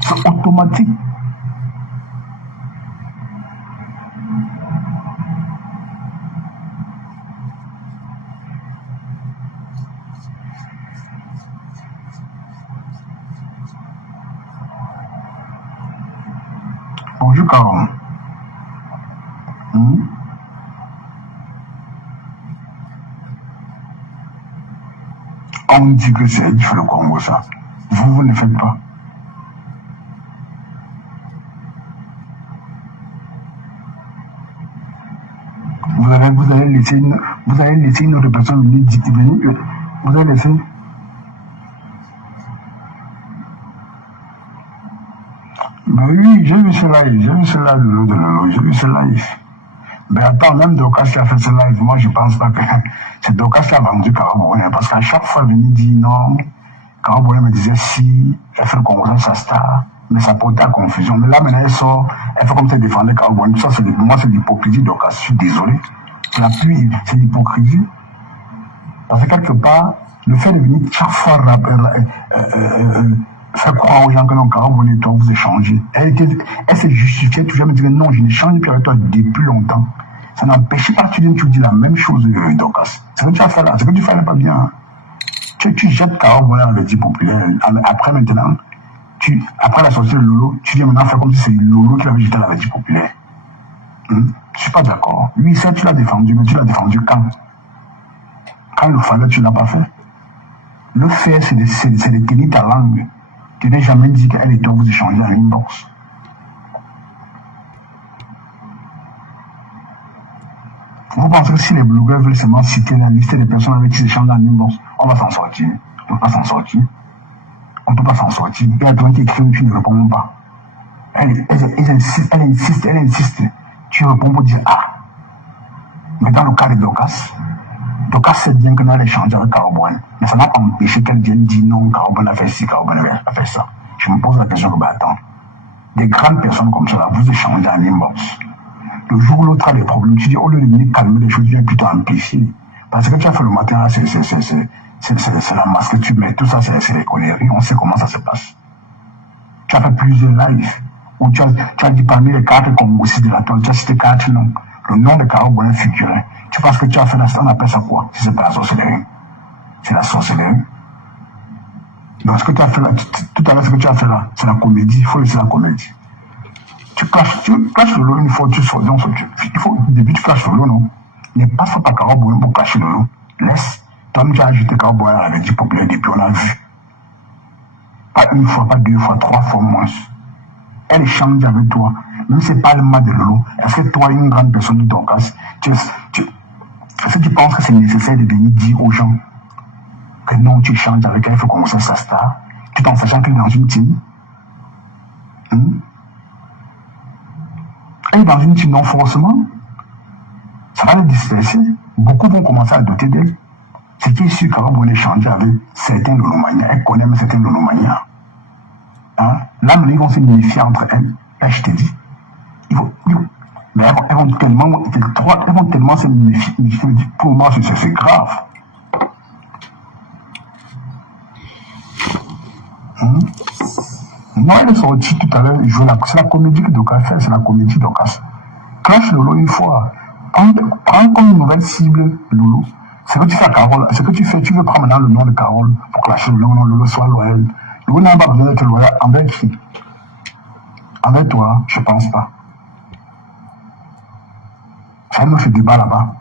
C'est automatique. Bonjour Caron. On dit que c'est elle qui fait le Congo, ça. Vous ne faites pas. Vous allez laisser une autre personne venir. Vous allez laisser. Ben oui, j'ai vu ce live, j'ai vu ce live. Ben attends, même Dorcas qui a fait ce live, moi je pense pas que c'est Dorcas qui a vendu Caro Boine, parce qu'à chaque fois, elle venait dire non, Caro Boine me disait si, elle fait le Congo sa star, mais ça portait à confusion. Mais là maintenant elle sort, elle fait comme si elle défendait Caro Boine, tout ça pour moi c'est de l'hypocrisie, Dorcas, je suis désolé. C'est l'hypocrisie. Parce que quelque part, le fait de venir chaque fois faire croire aux gens que non, Caro Boine et toi vous échangez. Elle s'est justifiée, toujours me disait non, je n'échange plus avec toi depuis longtemps. Ça n'empêche pas que tu viennes, tu dis la même chose, Dorcas. Ce que tu as fait là, ce que tu fais n'est pas bien. Tu jettes Caro Boine dans le dit populaire. Après maintenant, après la sortie de Lolo, tu viens maintenant faire comme si c'est Lolo qui l'avait jeté dans la vie populaire. Je ne suis pas d'accord. Oui, ça tu l'as défendu, mais tu l'as défendu quand? Quand il fallait, tu ne l'as pas fait. Le fait, c'est de tenir ta langue. Tu n'as jamais dit qu'elle et toi vous échangez en inbox. Vous pensez que si les blogueurs veulent seulement citer la liste des personnes avec qui ils échangent en inbox, on va s'en sortir. On ne peut pas s'en sortir. On ne peut pas s'en sortir. Il y a quelqu'un qui écrit, tu ne réponds pas. Elle insiste. Tu réponds pour dire ah. Mais dans le cas de Dorcas sait bien que nous allons échanger avec Caro Boine. Mais ça n'a pas empêché qu'elle vienne dire non, Caro Boine a fait ci, Caro Boine a fait ça. Je me pose la question que, attends, des grandes personnes comme ça, là, vous échangez en inbox. Le jour où l'autre a des problèmes, tu dis, au lieu de venir calmer les choses, tu viens plutôt amplifier. Parce que tu as fait le matin, là, c'est la masque que tu mets, tout ça, c'est les conneries, on sait comment ça se passe. Tu as fait plusieurs lives, où tu as dit parmi les cartes comme aussi de la toile, tu as cité 4 noms. Le nom de Caro Boine figurait. Tu penses que tu as fait la on appelle ça quoi? Si c'est pas la sorcellerie. C'est la sorcellerie. Donc ce que tu as fait là, tout à l'heure, ce que tu as fait là, c'est la comédie. Il faut laisser la comédie. Tu clashes le lot une fois, tu sors. Donc, il faut, au début, tu clashes le lot, non? Ne passe pas Caro Boine pour cacher le lot. Laisse. Toi-même, tu as ajouté Caro Boine à la vie populaire depuis, on a vu. Pas une fois, pas 2 fois, 3 fois moins. Elle échange avec toi. Même si ce n'est pas le mal de Lolo, est-ce que toi, une grande personne de ton cas, est-ce que tu penses que c'est nécessaire de venir dire aux gens que non, tu échanges avec elle, il faut commencer sa star, tout en sachant qu'elle est dans une team? Elle est dans une team, non forcément. Ça va la disperser. Beaucoup vont commencer à douter d'elle. C'est qui est sûr qu'Arab on échanger avec certains Lolomaniens. Elle connaît même certains Lolomaniens. Hein? Là, ils vont se méfier entre elles. Là, je te dis. Mais elles vont tellement se méfier. Pour moi, c'est grave. Moi, elle est sortie tout à l'heure. C'est la comédie que Doka fait. C'est la comédie Doka. Clash Lolo une fois. Prends comme une nouvelle cible Lolo. Ce que tu fais à Carole, ce que tu fais, tu veux prendre maintenant le nom de Carole pour clasher Lolo, non, Lolo soit loyal. Lolo n'a pas besoin d'être loyal envers qui? Avec toi, je pense pas. C'est un autre débat là-bas.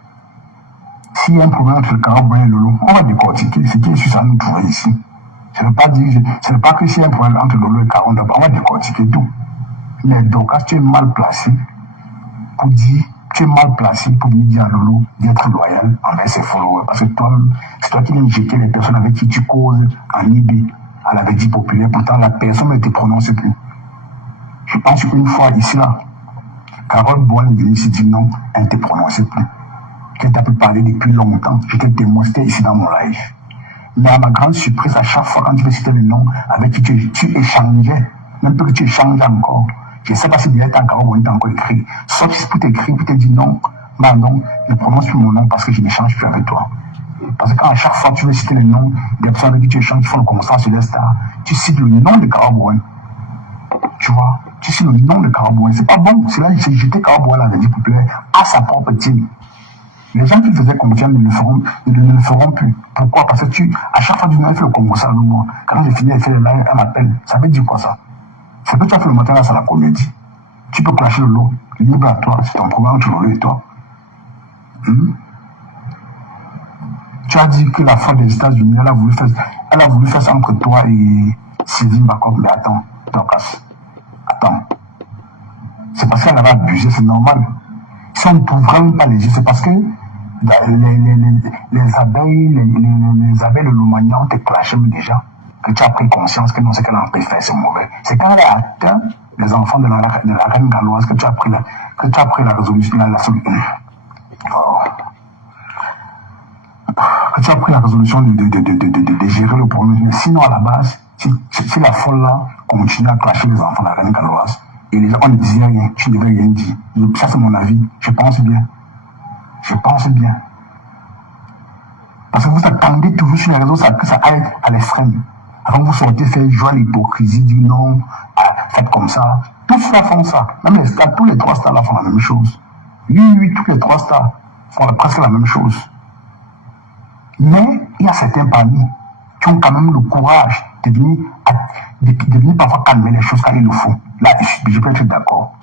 S'il y a un problème entre Carole et Lolo, on va décortiquer ce qui est sur ça nous trouver ici. Ce n'est pas que s'il y a un problème entre Lolo et Carole, on va décortiquer tout. Mais donc, tu es mal placé pour dire. Tu es mal placé pour venir dire à Lolo d'être loyal envers ses followers. Parce que toi-même, c'est toi qui viens jeter les personnes avec qui tu causes en IB à la Védie populaire. Pourtant, la personne ne te prononce plus. Je pense qu'une fois ici, là, Carole Boine est venue se dire non, elle ne te prononçait plus. Elle t'a pu parler depuis longtemps. Je t'ai démontré ici dans mon live. Mais à ma grande surprise, à chaque fois quand tu veux citer le nom avec qui tu échangeais, même que tu échanges encore, je ne sais pas si déjà Carole Boine t'a encore écrit. Sauf si pour t'écrire, pour te dire non, bah non, ne prononce plus mon nom parce que je n'échange plus avec toi. Parce que quand à chaque fois tu veux citer le nom des personnes avec qui tu échanges, qui font le commencement sur les stars, tu cites le nom de Carole Boine. Tu vois, tu cites le nom de Carole Boine. C'est pas bon. C'est là que j'ai jeté Carole Boine à la Védie populaire à sa propre team. Les gens qui faisaient confiance ne le feront plus. Pourquoi? Parce que à chaque fois que tu as fait le Congo, ça avec moi. Quand j'ai fini, elle fait le live, elle m'appelle. Ça veut dire quoi ça? C'est que tu as fait le matin là, c'est la comédie. Tu peux clasher le lot. Libre à toi. C'est ton problème entre Lolo et toi. Tu as dit que la faute des États-Unis, elle a voulu faire ça entre toi et Sylvie Bakov. Mais attends, attends. C'est parce qu'elle avait abusé, c'est normal. Si on ne trouve vraiment pas les yeux, c'est parce que les abeilles de Lomania ont te clashé déjà. Que tu as pris conscience que non, ce qu'elle a fait faire, c'est mauvais. C'est quand elle a atteint les enfants de la reine galloise que tu as pris la résolution. Que tu as pris la résolution de gérer le problème. Mais sinon, à la base, si la folle là continue à clasher les enfants de la reine galloise, et les gens, on ne disait rien, tu ne devais rien dire. Ça, c'est mon avis. Je pense bien. Parce que vous attendez toujours sur les réseaux que ça aille à l'extrême. Avant vous sortez faire jouer à l'hypocrisie, dire non, faites comme ça. Tous ceux-là font ça. Même les stars, tous les 3 stars là font la même chose. Oui, tous les 3 stars font presque la même chose. Mais il y a certains parmi qui ont quand même le courage de venir parfois calmer les choses quand il le faut. Là, je peux être d'accord.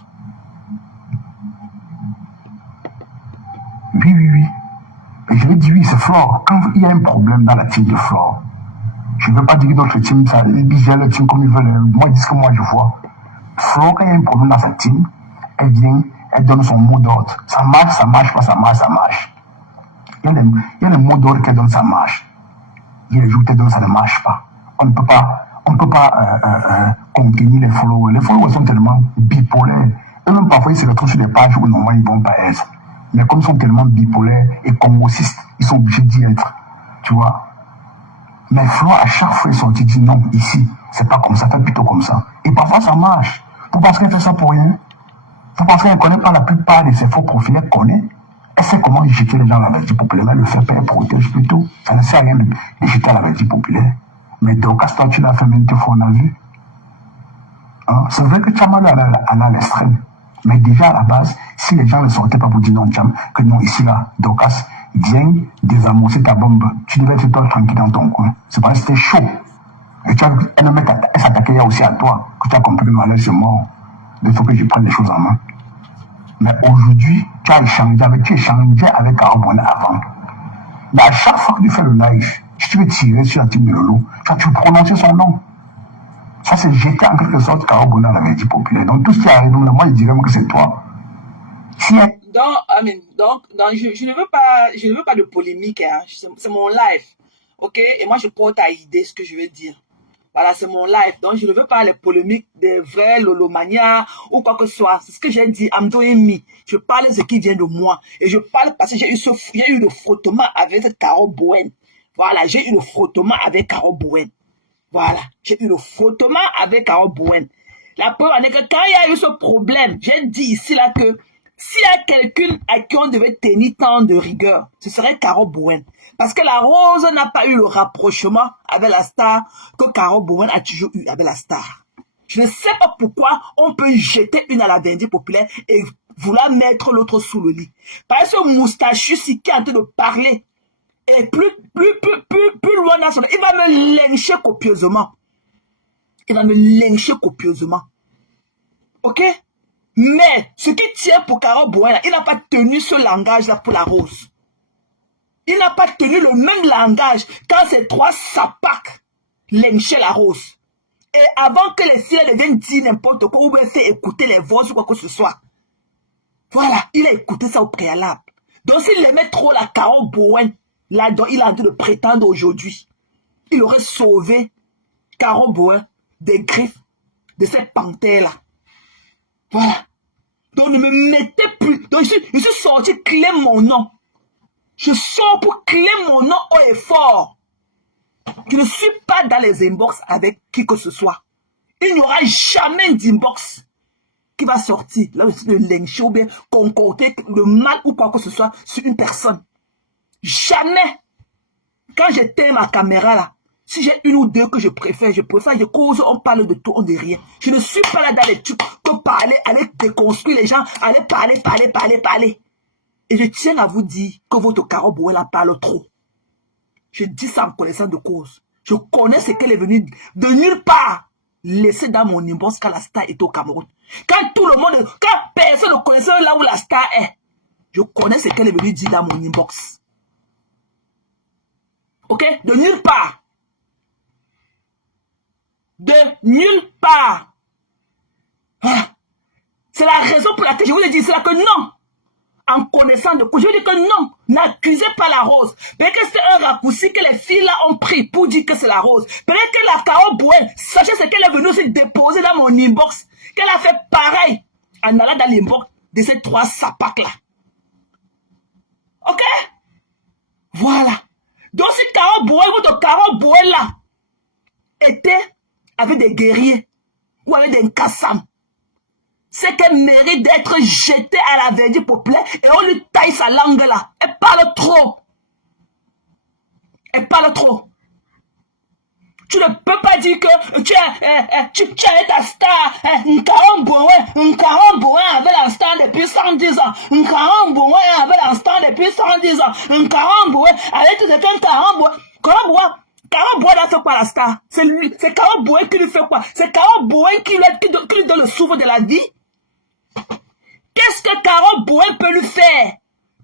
Oui. Et je vais dire oui, c'est Flore. Quand il y a un problème dans la team de Flore, je ne veux pas dire que d'autres teams, ils gèrent le team comme ils veulent. Moi, ils disent que moi, je vois. Flore, quand il y a un problème dans sa team, elle vient, elle donne son mot d'ordre. Ça marche pas, ça marche. Il y a les mots d'ordre qu'elle donne, ça marche. Il y a les jours qu'elle donne, ça ne marche pas. On ne peut pas contenir les followers. Les followers sont tellement bipolaires. Eux-mêmes, parfois, ils se retrouvent sur des pages où normalement, ils ne vont pas être. Mais comme ils sont tellement bipolaires et congosistes, ils sont obligés d'y être. Tu vois. Mais Flo, à chaque fois, ils sont dit non, ici, c'est pas comme ça, fait plutôt comme ça. Et parfois, ça marche. Vous pensez qu'elle fait ça pour rien? Vous pensez qu'elle ne connaît pas la plupart de ses faux profils? Elle connaît. Elle sait comment jeter les gens à la Védie populaire. Elle le fait, elle protège plutôt. Ça ne sert à rien de jeter à la Védie populaire. Mais donc, à ce temps, tu l'as fait même deux fois, on a vu. Hein? C'est vrai que tu as mal à l'extrême. Mais déjà, à la base, si les gens ne sortaient pas pour dire non, Cham, que non, ici, là, Docas, viens désamorcer ta bombe. Tu devais être toi tranquille dans ton coin. C'est parce que c'était chaud. Et elle s'attaquait aussi à toi. Que tu as compris que non, elle, c'est mort. Il faut que je prenne les choses en main. Mais aujourd'hui, tu échangé avec Carole Boine avant. Mais à chaque fois que tu fais le live, si tu veux tirer sur la team de Lolo, tu prononces son nom. Ça, c'est jeter en quelque sorte Carole Boine dans la Védie populaire. Donc, tout ce qui arrive, moi, je dirais que c'est toi. Donc, je ne veux pas de polémique, hein. C'est mon live, ok? Et moi, je porte à idée ce que je veux dire. Voilà, c'est mon live. Donc, je ne veux pas les polémiques des vrais Lolomania ou quoi que ce soit. C'est ce que j'ai dit. I'm doing me. Je parle de ce qui vient de moi. Et je parle parce que j'ai eu le frottement avec cette Carole Boine. Voilà, j'ai eu le frottement avec Carole Bowen. Voilà, j'ai eu le frottement avec Carole Bowen. La preuve en est que quand il y a eu ce problème, j'ai dit ici là que s'il y a quelqu'un à qui on devait tenir tant de rigueur, ce serait Carole Bowen. Parce que la Rose n'a pas eu le rapprochement avec la star que Carole Bowen a toujours eu avec la star. Je ne sais pas pourquoi on peut jeter une à la Vendée populaire et vouloir mettre l'autre sous le lit. Parce que ce moustachu ici qui est en train de parler, et plus loin dans son... Il va me lyncher copieusement. Il va me lyncher copieusement. Ok? Mais ce qui tient pour Carole Bowen, il n'a pas tenu ce langage-là pour la Rose. Il n'a pas tenu le même langage quand ces trois sapacs lynchaient la Rose. Et avant que les filles deviennent dire n'importe quoi, ou bien faire écouter les voix ou quoi que ce soit. Voilà, il a écouté ça au préalable. Donc s'il aimait trop la Carole Bowen, là, dont il est en train de prétendre aujourd'hui, il aurait sauvé Carole Bowen des griffes de cette panthère-là. Voilà. Donc ne me mettez plus. Donc je suis sorti clé mon nom. Je sors pour clé mon nom haut et fort. Je ne suis pas dans les inbox avec qui que ce soit. Il n'y aura jamais d'inbox qui va sortir. Là, je de lyncher ou bien concocter le mal ou quoi que ce soit sur une personne. Jamais. Quand j'éteins ma caméra là, si j'ai une ou deux que je préfère, je cause, on parle de tout, on dit rien. Je ne suis pas là dans les trucs pour parler, aller déconstruire les gens, aller parler. Et je tiens à vous dire que votre Carole Bowen la parle trop. Je dis ça en connaissance de cause. Je connais ce qu'elle est venue de nulle part laisser dans mon inbox quand la star est au Cameroun. Quand tout le monde, quand personne ne connaissait là où la star est, je connais ce qu'elle est venue dire dans mon inbox. Ok? De nulle part. De nulle part. Ah. C'est la raison pour laquelle je vous ai dit cela que non. En connaissant de quoi, je dis que non, n'accusez pas la Rose. Peut-être que c'est un raccourci que les filles là ont pris pour dire que c'est la Rose. Peut-être que la Carole Bowen, sachez ce qu'elle est venue se déposer dans mon inbox, qu'elle a fait pareil en allant dans l'inbox de ces trois sapacs là. Ok? Voilà. Donc si Carole Bowen, votre Carole Bowen là, était avec des guerriers ou avec des Nkassam, c'est qu'elle mérite d'être jetée à la Vendée populaire et on lui taille sa langue là. Elle parle trop. Elle parle trop. Tu ne peux pas dire que tu es ta star. Carole Bowen avait la star depuis 110 ans. Carole Bowen avait la star depuis 110 ans. Carole Bowen, allez, tu sais qu'un Carole Bowen a fait quoi la star? C'est lui, c'est Carole Bowen qui lui fait quoi? C'est Carole Bowen qui lui donne le souffle de la vie? Qu'est-ce que Carole Bowen peut lui faire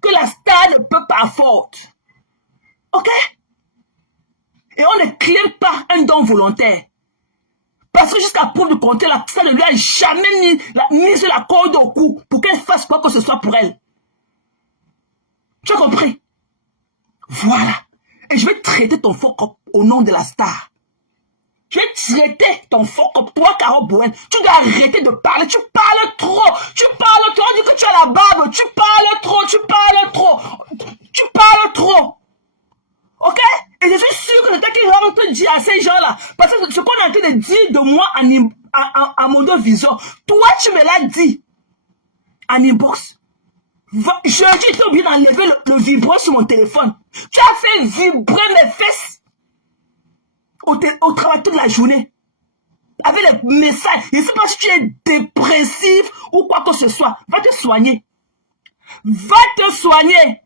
que la star ne peut pas faute? Ok? Et on ne clame pas un don volontaire. Parce que jusqu'à preuve du contraire, la star ne lui a jamais mis sur la corde au cou pour qu'elle fasse quoi que ce soit pour elle. Tu as compris? Voilà. Et je vais traiter ton faux cop au nom de la star. Je vais traiter ton faux cop, toi, Carole Bowen. Tu dois arrêter de parler. Tu parles trop. Tu parles trop. On dit que tu as la barbe. Tu parles trop. Tu parles trop. Tu parles trop. Ok? Et je suis sûr que c'est toi qui rentre dire à ces gens-là. Parce que ce qu'on est en train de dire de moi en mode vision, toi, tu me l'as dit en inbox. Jeudi, tu as oublié d'enlever le vibreur sur mon téléphone. Tu as fait vibrer mes fesses au travail toute la journée. Avec les messages. Je ne sais pas si tu es dépressif ou quoi que ce soit. Va te soigner. Va te soigner.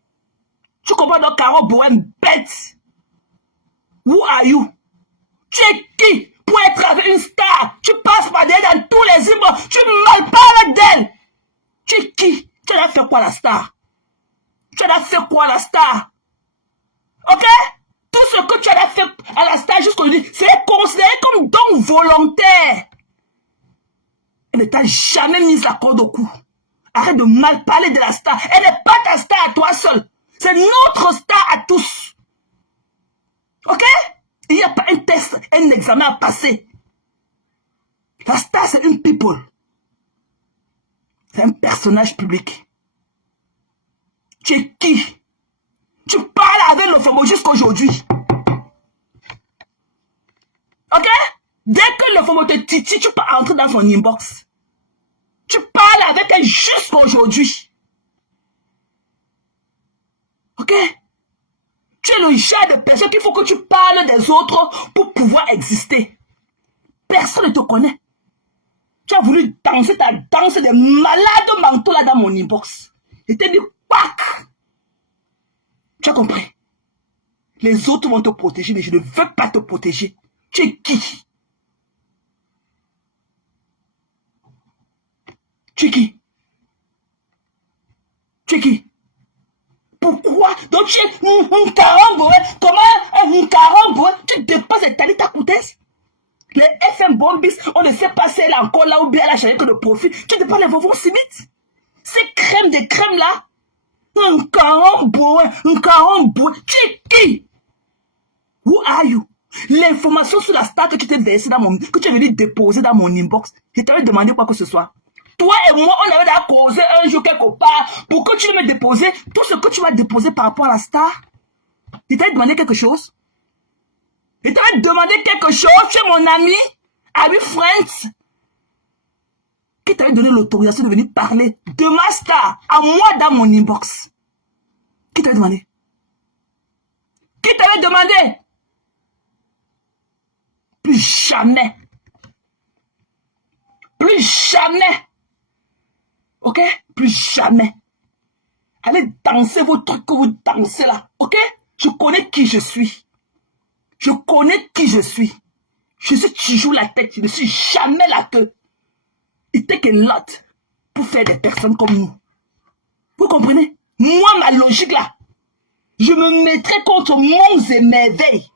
Tu comprends donc, Carole Bowen, bête. Who are you? Tu es qui pour être avec une star? Tu passes par derrière dans tous les immeubles. Tu mal parles d'elle. Tu es qui? Tu as fait quoi la star? Tu as fait quoi la star? Ok? Tout ce que tu as fait à la star jusqu'aujourd'hui, c'est considéré comme don volontaire. Elle ne t'a jamais mis la corde au cou. Arrête de mal parler de la star. Elle n'est pas ta star à toi seul. C'est notre star à tous. Ok? Il n'y a pas un test, un examen à passer. La star, c'est une people. C'est un personnage public. Tu es qui? Tu parles avec le fameux jusqu'aujourd'hui. te titille, tu peux entrer dans son inbox. Tu parles avec elle jusqu'à aujourd'hui. Ok? Tu es le genre de personne qu'il faut que tu parles des autres pour pouvoir exister. Personne ne te connaît. Tu as voulu danser ta danse de malade manteau là dans mon inbox. Et t'es dit, pac! Tu as compris? Les autres vont te protéger, mais je ne veux pas te protéger. Tu es qui? Tu es qui? Tu es qui? Pourquoi? Donc tu es un carambo, comment un carambo? Tu dépasses les Talita Koutes? Les FM Bombis, on ne sait pas si elle est encore là ou bien elle a changé que de profil. Tu dépasses les Vovon Simit? Ces crèmes de crème là? Un carambo, tu es qui? Who are you? L'information sur la star que tu t'es versée dans mon, que tu es venu déposer dans mon inbox, je t'avais demandé quoi que ce soit. Toi et moi, on avait déjà causé un jour quelque part pour que tu me déposes tout ce que tu vas déposer par rapport à la star. Il t'avait demandé quelque chose. Il t'avait demandé quelque chose, tu es mon ami friends, qui t'avait donné l'autorisation de venir parler de ma star à moi dans mon inbox. Qui t'avait demandé? Qui t'avait demandé? Plus jamais. Plus jamais. Ok? Plus jamais. Allez danser vos trucs que vous dansez là. Ok? Je connais qui je suis. Je connais qui je suis. Je suis toujours la tête. Je ne suis jamais la queue. Il take a lot pour faire des personnes comme nous. Vous comprenez? Moi, ma logique là, je me mettrai contre monts et merveilles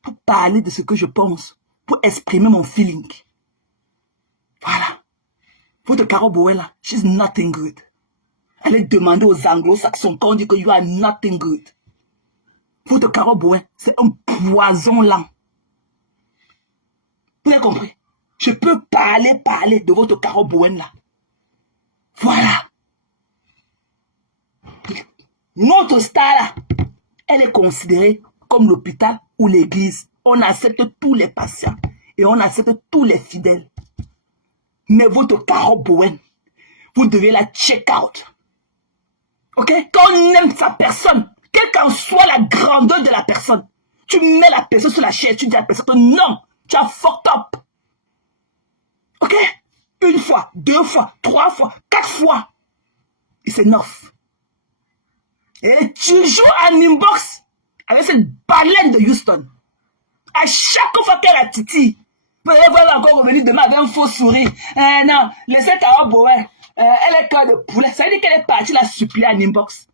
pour parler de ce que je pense, pour exprimer mon feeling. Voilà. Votre Caro Bowen là, she's nothing good. Elle est demandée aux anglo-saxons quand on dit que you are nothing good. Votre Caro Bowen, c'est un poison lent. Vous avez compris? Je peux parler de votre Caro Bowen là. Voilà. Notre star là, elle est considérée comme l'hôpital ou l'église. On accepte tous les patients et on accepte tous les fidèles. Mais votre Caro Bowen, vous devez la check out. Ok? Quand on aime sa personne, quelle qu'en soit la grandeur de la personne, tu mets la personne sur la chaise, tu dis à la personne que non, tu as fucked up. Ok? Une fois, 2 fois, 3 fois, 4 fois. Et c'est enough. Et tu joues en inbox avec cette baleine de Houston. À chaque fois qu'elle a titi, vous allez voir encore revenir demain avec un faux sourire. Non, laissez Caro Bowen. Elle est cœur de poulet. Ça veut dire qu'elle est partie la supplier en inbox.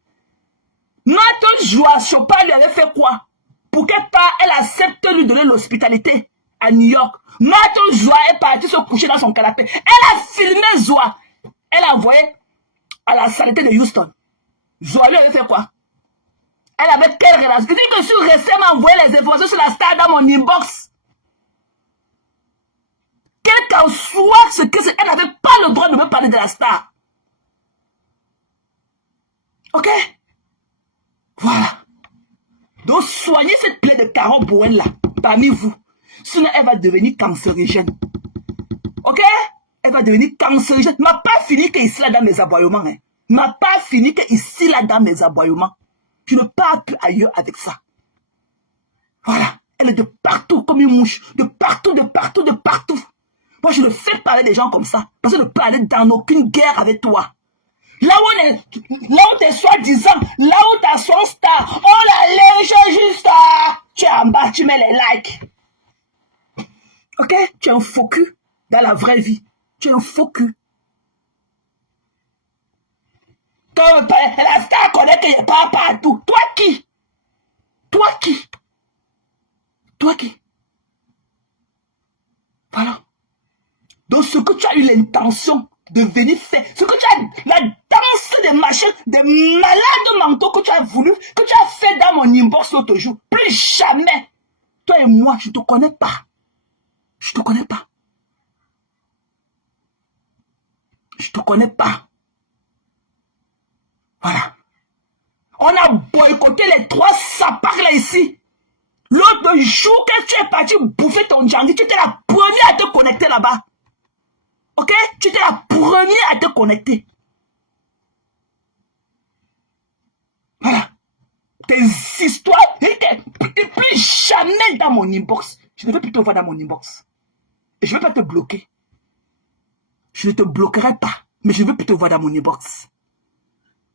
Notre joie, Chopin lui avait fait quoi? Pour qu'elle part, elle accepte de lui donner l'hospitalité à New York. Notre joie est partie se coucher dans son canapé. Elle a filmé Zoa. Elle a envoyé à la saleté de Houston. Zoa lui avait fait quoi? Elle avait quelle relation? Il dit que je suis resté m'envoyer les informations sur la star dans mon inbox. Quel qu'en soit ce que c'est, elle n'avait pas le droit de me parler de la star. Ok? Voilà. Donc soignez cette plaie de Caro Bowen là, parmi vous. Sinon elle va devenir cancérigène. Ok? Elle va devenir cancérigène. M'a pas fini que ici là dans mes aboiements. Hein. M'a pas fini que ici là dans mes aboiements. Je ne pars plus ailleurs avec ça. Voilà. Elle est de partout comme une mouche. De partout, de partout, de partout. Moi, je ne fais parler des gens comme ça. Parce que je ne peux aller dans aucune guerre avec toi. Là où on est, là où t'es soi-disant, là où t'as son star, on la lèche juste à... Tu es en bas, tu mets les likes. Ok? Tu es un faux cul dans la vraie vie. Tu es un faux cul. La star connaît qu'il n'est pas partout. Toi qui? Toi qui? Toi qui? Voilà. Donc, ce que tu as eu l'intention de venir faire, ce que tu as, la danse des machins, des malades mentaux que tu as voulu, que tu as fait dans mon inbox l'autre jour, plus jamais. Toi et moi, je ne te connais pas. Je ne te connais pas. Je ne te connais pas. Voilà. On a boycotté les 3 sapars là ici. L'autre jour que tu es parti bouffer ton djangui, tu étais la première à te connecter là-bas. Ok? Tu étais la première à te connecter. Voilà. Tes histoires, et plus jamais dans mon inbox. Je ne veux plus te voir dans mon inbox. Et je ne vais pas te bloquer. Je ne te bloquerai pas, mais je ne veux plus te voir dans mon inbox.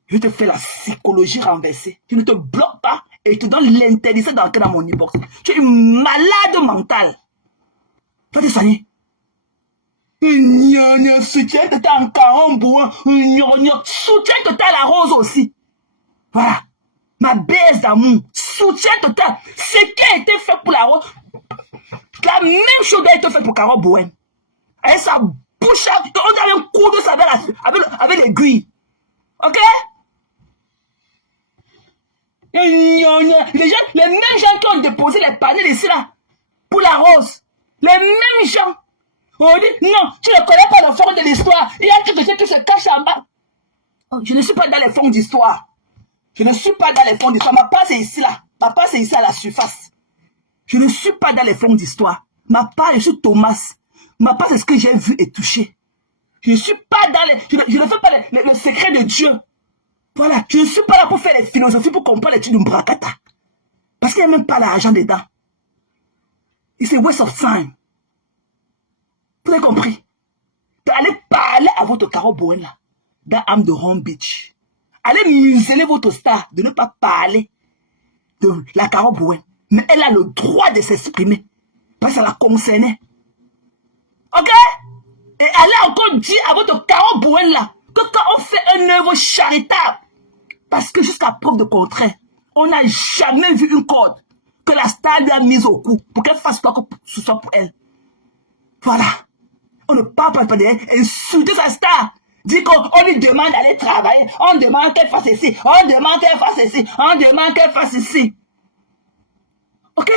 Je te fais la psychologie renversée. Je ne te bloque pas et je te donne l'interdiction d'entrer dans mon inbox. Tu es une malade mentale. Va te soigner. Soutiens que t'as un carambo, soutiens que t'as la rose aussi. Voilà. Ma baisse d'amour, soutien total. Ce qui a été fait pour la rose, la même chose a été fait pour Carole Bowen. Avec sa bouche, on avait un coup de saveur avec l'aiguille. Ok? Les mêmes gens qui ont déposé les panels ici là, pour la rose. Les mêmes gens. On dit, non, tu ne connais pas le fond de l'histoire. Il y a quelque chose qui se cache en bas. Oh, je ne suis pas dans les fonds d'histoire. Je ne suis pas dans les fonds d'histoire. Ma part, c'est ici, là. Ma part, c'est ici, à la surface. Je ne suis pas dans les fonds d'histoire. Ma part, je suis Thomas. Ma part, c'est ce que j'ai vu et touché. Je ne suis pas dans les... Je ne fais pas le secret de Dieu. Voilà. Je ne suis pas là pour faire les philosophies, pour comprendre les trucs de Mbrakata. Parce qu'il n'y a même pas l'argent dedans. It's a waste of time. Vous avez compris? Allez parler à votre Carole Bowen, là. Dans Am de Home Beach. Allez museler votre star de ne pas parler de la Carole Bowen. Mais elle a le droit de s'exprimer. Parce que ça la concernait. Ok? Et allez encore dire à votre Carole Bowen là que quand on fait un œuvre charitable, parce que jusqu'à preuve de contraire, on n'a jamais vu une corde que la star lui a mise au cou pour qu'elle fasse quoi que ce soit pour elle. Voilà. On ne parle pas d'elle, insulter sa star. Dit qu'on lui demande d'aller travailler, on demande qu'elle fasse ici, on demande qu'elle fasse ici, on demande qu'elle fasse ici. Ok?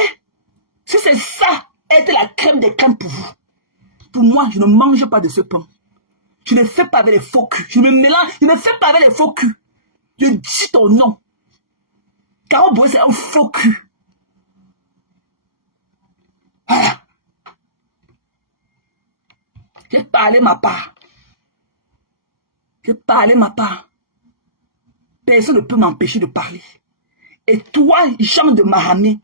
Si c'est ça, être la crème des crèmes pour vous. Pour moi, je ne mange pas de ce pain. Je ne fais pas avec les faux culs. Je me mélange, je ne fais pas avec les faux culs. Je dis ton nom. Carole Bowen, c'est un faux cul. Voilà. J'ai parlé ma part. J'ai parlé ma part. Personne ne peut m'empêcher de parler. Et toi, Jean de Mahamé,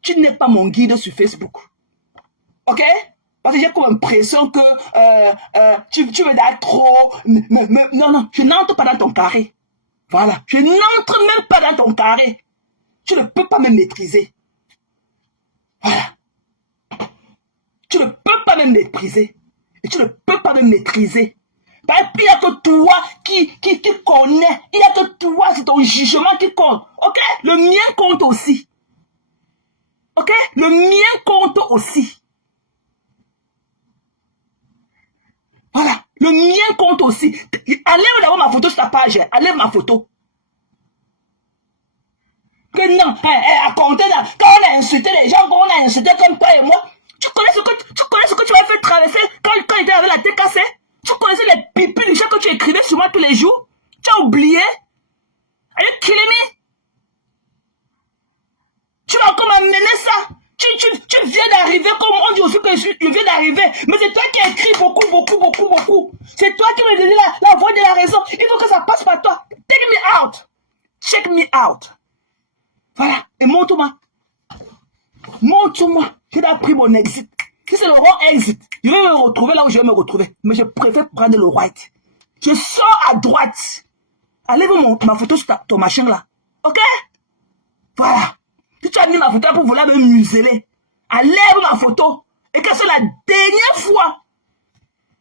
tu n'es pas mon guide sur Facebook. Ok? Parce que j'ai comme l'impression que tu me donnes trop. Non, non, je n'entre pas dans ton carré. Voilà. Je n'entre même pas dans ton carré. Tu ne peux pas me maîtriser. Voilà. Tu ne peux pas me maîtriser. Et tu ne peux pas me maîtriser. Il n'y a que toi qui connais. Il n'y a que toi, c'est ton jugement qui compte. Ok? Le mien compte aussi. Ok? Le mien compte aussi. Voilà. Le mien compte aussi. Enlève d'abord ma photo sur ta page. Enlève ma photo. Que non, à compter là, quand on a insulté les gens, quand on a insulté comme toi et moi, tu connais ce que tu m'as fait traverser quand il était avec la tête cassée? Tu connaissais les pipis du chat que tu écrivais sur moi tous les jours? Tu as oublié? Are you kidding me? Tu vas encore m'amener ça? Tu viens d'arriver, comme on dit aussi que je viens d'arriver. Mais c'est toi qui écris beaucoup. C'est toi qui me donne la voix de la raison. Il faut que ça passe par toi. Take me out. Check me out. Voilà. Et montre-moi. Montre-moi. Je dois pris mon exit. Si c'est le wrong exit, je vais me retrouver là où je vais me retrouver. Mais je préfère prendre le right. Je sors à droite. Enlève ma photo sur ton machin là. Ok? Voilà. Si tu as mis ma photo pour vouloir me museler, enlève ma photo. Et que c'est la dernière fois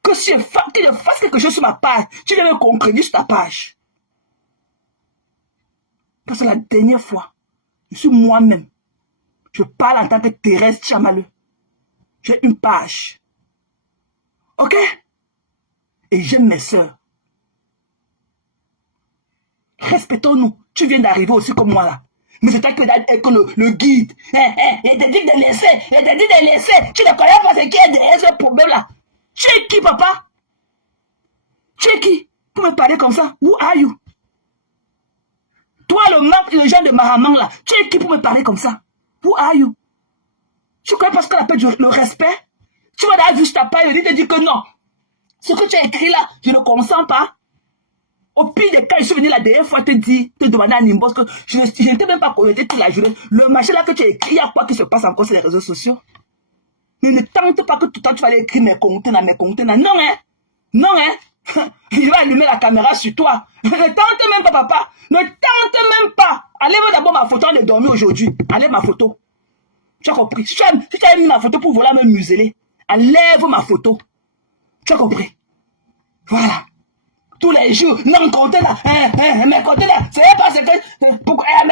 que je fasse quelque chose sur ma page, tu viens me concrétiser sur ta page. Que c'est la dernière fois. Je suis moi-même. Je parle en tant que Thérèse Tchamaleu. J'ai une page. Ok? Et j'aime mes soeurs. Respectons-nous. Tu viens d'arriver aussi comme moi là. Mais c'est toi qui es le guide. Il te dit de laisser. Tu ne connais pas ce qui est derrière ce problème là. Tu es qui, papa? Tu es qui? Pour me parler comme ça? Who are you? Toi, le genre de Mahaman là. Tu es qui pour me parler comme ça? Who are you? Tu connais pas ce qu'on appelle le respect? Tu vas d'ailleurs juste ta page et te dire que non. Ce que tu as écrit là, je ne consens pas. Au pire des cas, je suis venu la dernière fois te demander à Nimbos que je n'étais même pas connecté toute la journée. Le machin là que tu as écrit, il y a quoi qui se passe encore sur les réseaux sociaux? Mais ne tente pas que tout le temps tu vas aller écrire mes contenants. Non, hein? Non, hein? Il va allumer la caméra sur toi. Ne tente même pas, papa. Ne tente même pas. Enlève d'abord ma photo, on est dormi aujourd'hui. Enlève ma photo. Tu as compris? Si tu as mis ma photo pour vouloir me museler, enlève ma photo. Tu as compris? Voilà. Tous les jours, non, contenant, mes contenants, c'est pas ce que, mes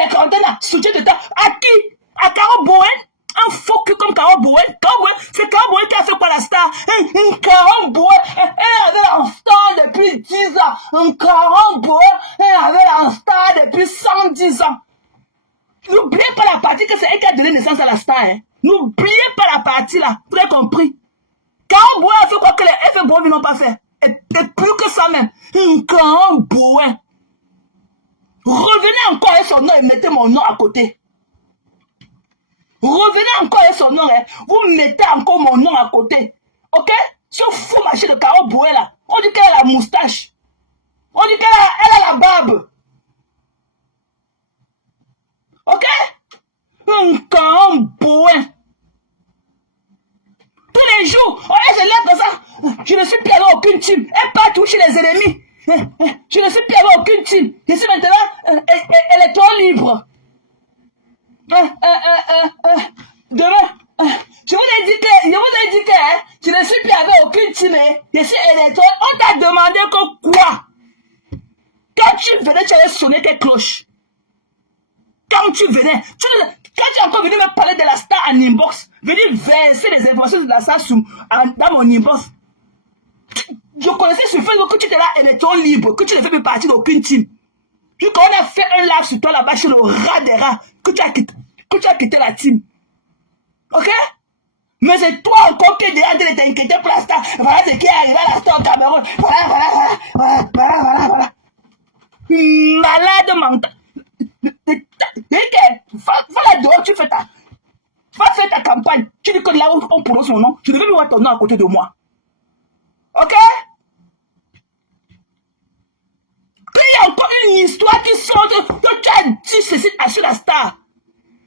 contenants, soutien de temps, à qui? À Caro Bowen? Un faux cul comme Caro Bowen? C'est Caro Bowen qui a fait quoi la star? Caro Bowen, elle avait la star depuis 10 ans. Caro Bowen, elle avait la star depuis 110 ans. N'oubliez pas la partie que c'est elle qui a donné naissance à la star, hein. N'oubliez pas la partie là, vous avez compris? Caro Bowen a fait quoi que les FM Bowen n'ont pas fait? Et plus que ça même. Caro Bowen. Revenez encore avec son nom et mettez mon nom à côté. Revenez encore avec son nom, hein. Vous mettez encore mon nom à côté. Ok? Ce fou marché de Caro Bowen là. On dit qu'elle a la moustache. On dit qu'elle a la barbe. Ok? Caro Bowen. Tous les jours, je l'aime comme ça. Je ne suis plus avec aucune team. Elle part toucher les ennemis. Je ne suis plus avec aucune team. Je suis maintenant électron libre. Demain, je vous ai dit que je ne suis plus avec aucune team. Je suis électron. On t'a demandé que quoi? Quand tu venais, tu allais sonner tes cloches. Quand tu venais, quand tu es encore venu me parler de la star en inbox, venir verser les informations de la star dans mon inbox. Je connaissais sur Facebook que tu étais là électron libre, que tu ne fais plus partie d'aucune team. Puis quand on a fait un live sur toi là-bas chez le rat des rats, que tu as quitté la team. Ok? Mais c'est toi encore qui es déjà en train de t'inquiéter pour la star. Voilà ce qui est arrivé à la star au Cameroun. Voilà. Malade mental. Va là dehors, va faire ta campagne. Tu dis que là où on prononce mon nom, je ne veux plus voir ton nom à côté de moi. Ok? Puis il y a encore une histoire qui sort que tu as dit ceci sur la star.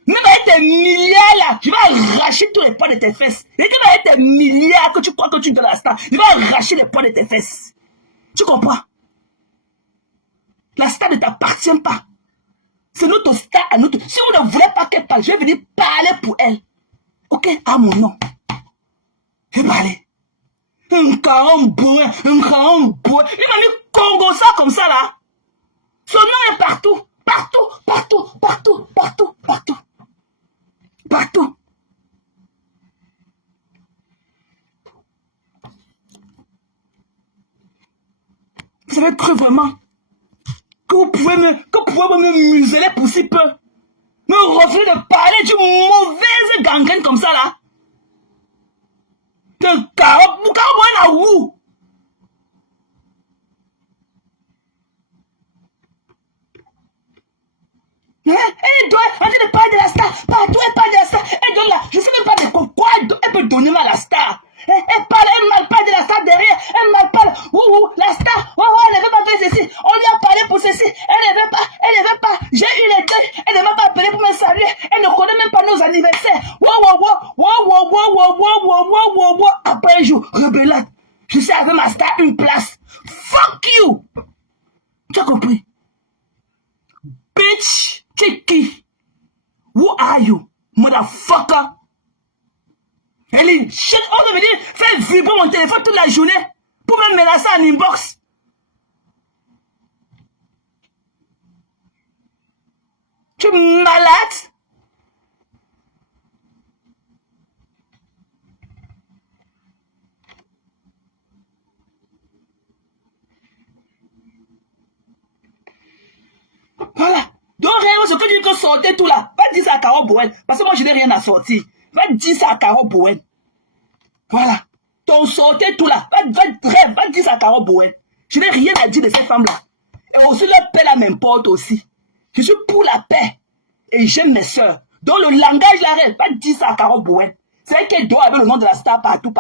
Même avec tes milliards là, je vais arracher tous les poids de tes fesses. Et même avec tes milliards que tu crois que tu donnes à la star, je vais arracher les poids de tes fesses. Tu comprends? La star ne t'appartient pas. C'est notre star à notre. Si vous ne voulez pas qu'elle parle, je vais venir parler pour elle. Ok? À mon nom. Je vais parler. Un Caro Bowen. Il m'a mis Congo ça comme ça là. Son nom est partout. Partout. Vous avez cru vraiment que vous pouvez me museler pour si peu? Me refuser de parler d'une mauvaise gangrène comme ça là? De Caro Bowen à où? Elle doit arrêter de parler de la star. Partout elle parle de la star. Elle donne là. Je ne sais même pas de quoi elle peut donner à la star. Elle mal parle de la star derrière. Elle mal parle. La star. Elle ne veut pas faire ceci. On lui a parlé pour ceci. Elle ne veut pas. J'ai eu les deux. Elle ne m'a pas appelé pour me saluer. Elle ne connaît même pas nos anniversaires. Après un jour, rebellade. Je suis avec ma star une place. Fuck you. Tu as compris? Bitch. C'est qui? Who are you? Motherfucker. Elle est shit. On devait dire, faire vibrer mon téléphone toute la journée pour me menacer en inbox. Tu es malade? Voilà. Donc, réellement, ce que tu dis que sortez tout là, va dire ça à Caro Bowen. Parce que moi, je n'ai rien à sortir. Va dire ça à Caro Bowen. Voilà. Donc, sortez tout là. Va dire ça à Caro Bowen. Je n'ai rien à dire de ces femmes-là. Et aussi, leur paix là m'importe aussi. Je suis pour la paix. Et j'aime mes soeurs. Donc, le langage là, va dire ça à Caro Bowen. C'est qu'elle dort avec le nom de la star partout.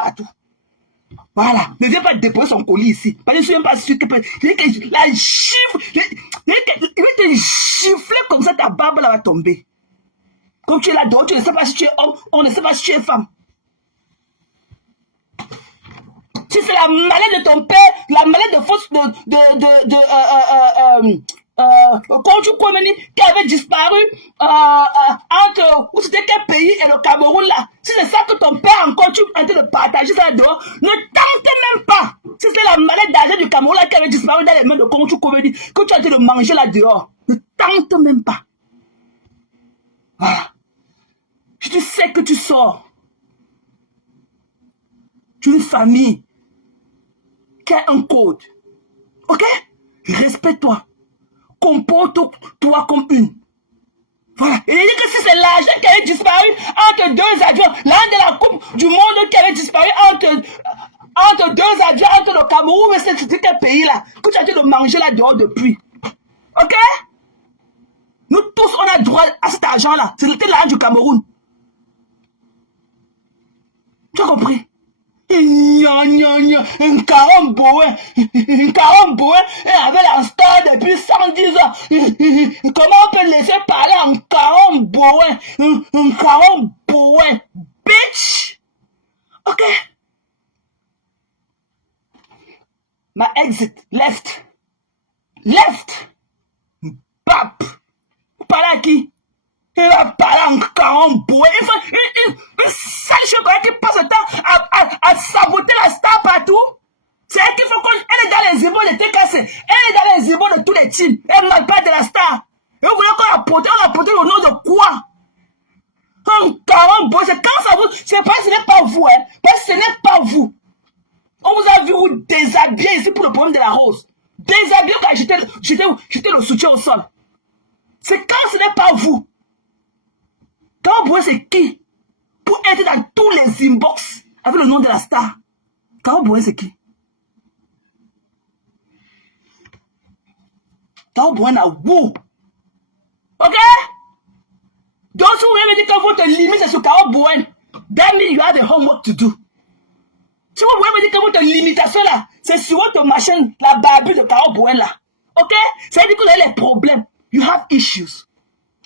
Voilà. Ne viens pas déposer son colis ici. Parce que je ne suis même pas sûr que la chiffre, il va te gifler comme ça, ta barbe là va tomber. Comme tu es là dehors, tu ne sais pas si tu es homme, on ne sait pas si tu es femme. Si c'est la maladie de ton père, la maladie de force quand tu connais qui avait disparu entre où c'était quel pays et le Cameroun là. Si c'est ça que ton père encore tu es en train de partager ça dehors, ne tente même pas. Si c'est la maladie d'argent du Cameroun là qui avait disparu dans les mains de Conchu Komedi que tu es en train de manger là dehors, ne tente même pas. Voilà. Tu sais que tu sors d'une famille qui a un code. Ok? Respecte-toi. Comporte-toi comme une. Voilà. Il dit que si c'est l'argent qui avait disparu entre deux avions, l'un de la Coupe du Monde qui avait disparu entre deux avions, entre le Cameroun, mais c'est quel pays là, que tu as été de manger là dehors depuis. Ok? Nous tous, on a droit à cet argent-là. C'était l'argent du Cameroun. Tu as compris? Un caramboé, et avec la star depuis 110 ans. Comment on peut laisser parler en caramboé? Un caramboé, bitch! Ok? Ma exit, left. Bap! Vous parlez à qui? Il va parler en caramboé. Une sale chocolat qui passe le temps à saboter la star partout. C'est elle qu'il faut qu'on... Elle est dans les ébauches de TKC. Elle est dans les ébauches de tous les teams. Elle n'a pas de la star. Et vous voulez qu'on la porte? On la porte au nom de quoi? Un caramboé. C'est quand ça vous... C'est pas, ce n'est pas vous, hein. Parce que ce n'est pas vous. On vous a vu vous déshabiller ici pour le problème de la rose. Déshabiller quand j'étais le soutien au sol. C'est quand ce n'est pas vous. Caramboé, c'est qui? Pour être dans tous les inbox avec le nom de la star. Caramboé, c'est qui? Caramboé, n'a où? Ok? Donc, si vous voulez me dire que votre limite c'est sur Caramboé, that means you have a homework to do. Si vous voulez me dire que votre limitation là, c'est sur votre machine, la barbue de Caramboé là. Ok? Ça veut dire que vous avez les problèmes. You have issues.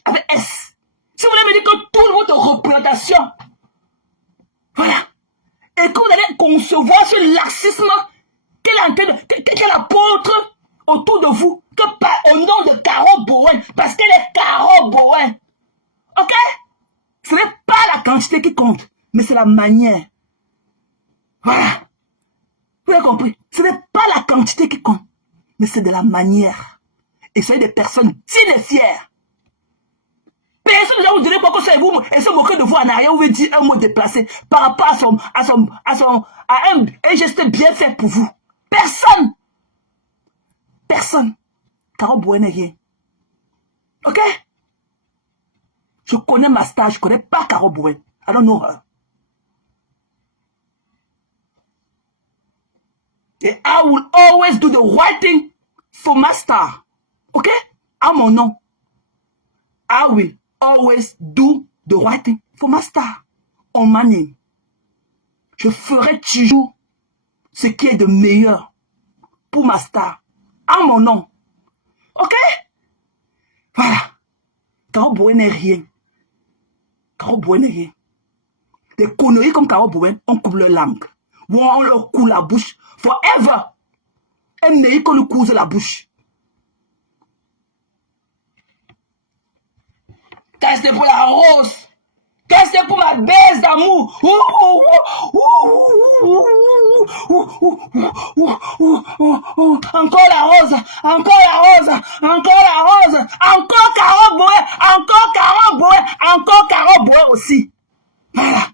Avec S. Si vous voulez me dire que toute votre représentation, voilà, et que vous allez concevoir ce laxisme qu'elle apporte autour de vous, au nom de Caro Bowen, parce qu'elle est Caro Bowen. Ok? Ce n'est pas la quantité qui compte, mais c'est la manière. Voilà. Vous avez compris? Ce n'est pas la quantité qui compte, mais c'est de la manière. Et soyez des personnes dignes et fières. Personne ne va vous donner quoi que ce soit vous et se moquer de vous en arrière ou vous dire un mot déplacé par rapport à un geste bien fait pour vous. Personne. Personne. Caro Bowen n'est rien. Ok? Je connais ma star, je ne connais pas Caro Bowen. I don't know her. And I will always do the right thing for my star. Ok? À mon nom. I will always do the right thing for my star. On my name. Je ferai toujours ce qui est de meilleur pour ma star. À mon nom. Ok? Voilà. Caro Bowen n'est rien. Caro Bowen n'est rien. Des conneries comme Caro Bowen, on coupe leur langue. Ou on leur coule la bouche. Forever. Un meilleur qu'on nous couse la bouche. Quand c'était pour la rose, quand c'était pour ma baisse d'amour, encore la rose, encore la rose, encore la rose, encore Caro Bowen, encore Caro Bowen, encore Caro Bowen aussi. Voilà.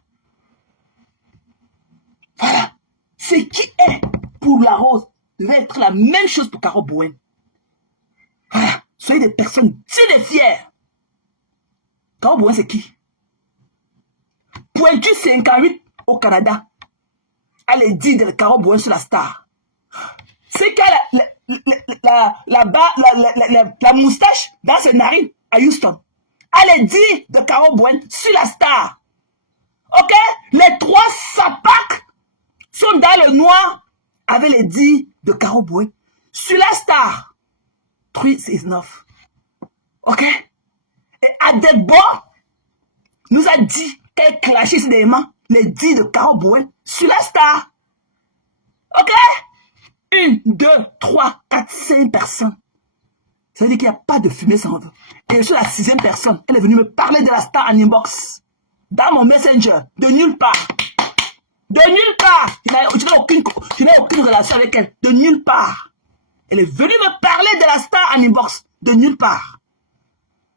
Voilà. Ce qui est pour la rose devait être la même chose pour Caro Bowen. Voilà. Soyez des personnes dignes et fières. Caro Bowen, c'est qui? Pointu 58 au Canada. Elle dit de Caro Bowen sur la star. C'est qu'elle la moustache dans ses narines à Houston. Elle dit de Caro Bowen sur la star. Ok? Les 3 sapacs sont dans le noir avec les 10 de Caro Bouin. Sur la star, 3 is enough. Ok? Et Adebo nous a dit qu'elle clashait sidérément les 10 de Caro Bouin sur la star. Ok? 1, 2, 3, 4, 5 personnes. Ça veut dire qu'il n'y a pas de fumée sans feu. Et sur la 6e personne, elle est venue me parler de la star en inbox. Dans mon messenger. De nulle part. De nulle part. Je n'ai aucune relation avec elle. De nulle part. Elle est venue me parler de la star en inbox. De nulle part.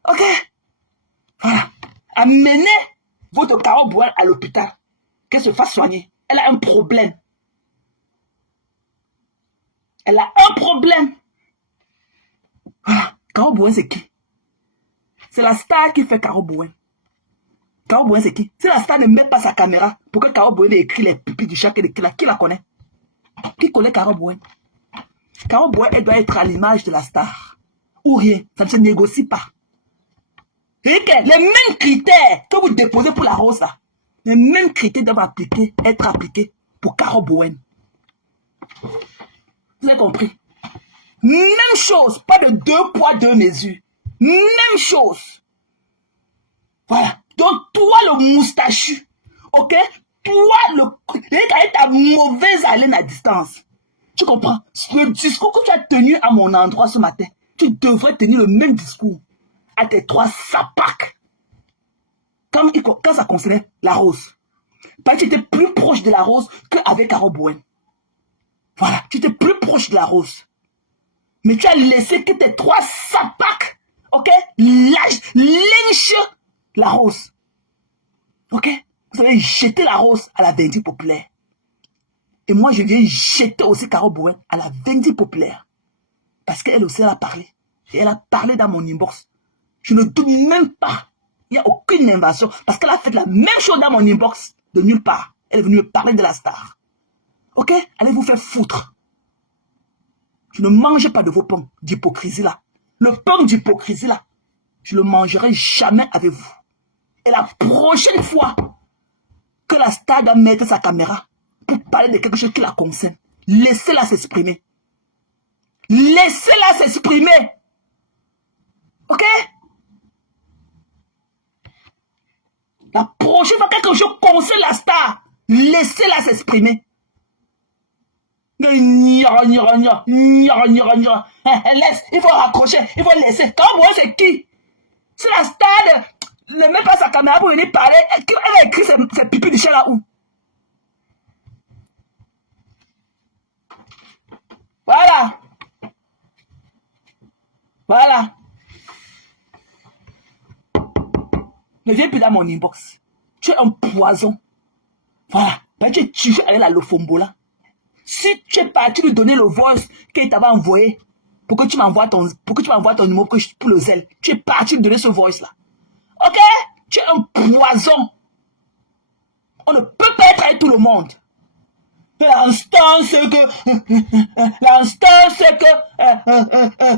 Ok? Voilà. Amenez votre Caro Bouin à l'hôpital. Qu'elle se fasse soigner. Elle a un problème. Elle a un problème. Voilà. Caro Bouin, c'est qui? C'est la star qui fait Caro Bouin. Caro Bouin, c'est qui? Si la star ne met pas sa caméra pour que Caro Bouin ait écrit les pupilles du chat, qui la connaît? Qui connaît Caro Bouin? Caro Bouin, elle doit être à l'image de la star. Ou rien. Ça ne se négocie pas. Et que les mêmes critères que vous déposez pour la rose, là, les mêmes critères doivent être appliqués pour Caro Bouin. Vous avez compris? Même chose, pas de 2 poids, 2 mesures. Même chose. Voilà. Donc, toi, le moustachu, ok? Toi, avec ta mauvaise haleine à distance. Tu comprends? Le discours que tu as tenu à mon endroit ce matin, tu devrais tenir le même discours à tes 3 sapacs. Quand ça concernait la rose. Parce que tu étais plus proche de la rose qu'avec Caro Bouin. Voilà. Tu étais plus proche de la rose. Mais tu as laissé que tes 3 sapacs, ok, lynche la rose. Ok? Vous avez jeté la rose à la vindicte populaire. Et moi, je viens jeter aussi Caro Bouin à la vindicte populaire. Parce qu'elle aussi, elle a parlé. Et elle a parlé dans mon inbox. Je ne domine même pas. Il n'y a aucune invention. Parce qu'elle a fait la même chose dans mon inbox. De nulle part. Elle est venue me parler de la star. Ok? Allez vous faire foutre. Je ne mangeais pas de vos pommes d'hypocrisie là. Le pain d'hypocrisie là, je ne le mangerai jamais avec vous. Et la prochaine fois que la star doit mettre sa caméra pour parler de quelque chose qui la concerne, laissez-la s'exprimer. Laissez-la s'exprimer. Ok? La prochaine fois que quelque chose concerne la star, laissez-la s'exprimer. Laisse, il faut raccrocher, il faut laisser. Quand moi c'est qui? C'est la star ne met pas sa caméra pour venir parler. Elle a écrit ses pipis de chien là où? Voilà. Voilà. Ne viens plus dans mon inbox. Tu es un poison. Voilà. Ben, tu es avec la Lofombola. Si tu es parti lui donner le voice qu'il t'avait envoyé pour que tu m'envoies ton numéro pour le zèle, tu es parti lui donner ce voice là. Ok? Tu es un poison. On ne peut pas être avec tout le monde. L'instant c'est que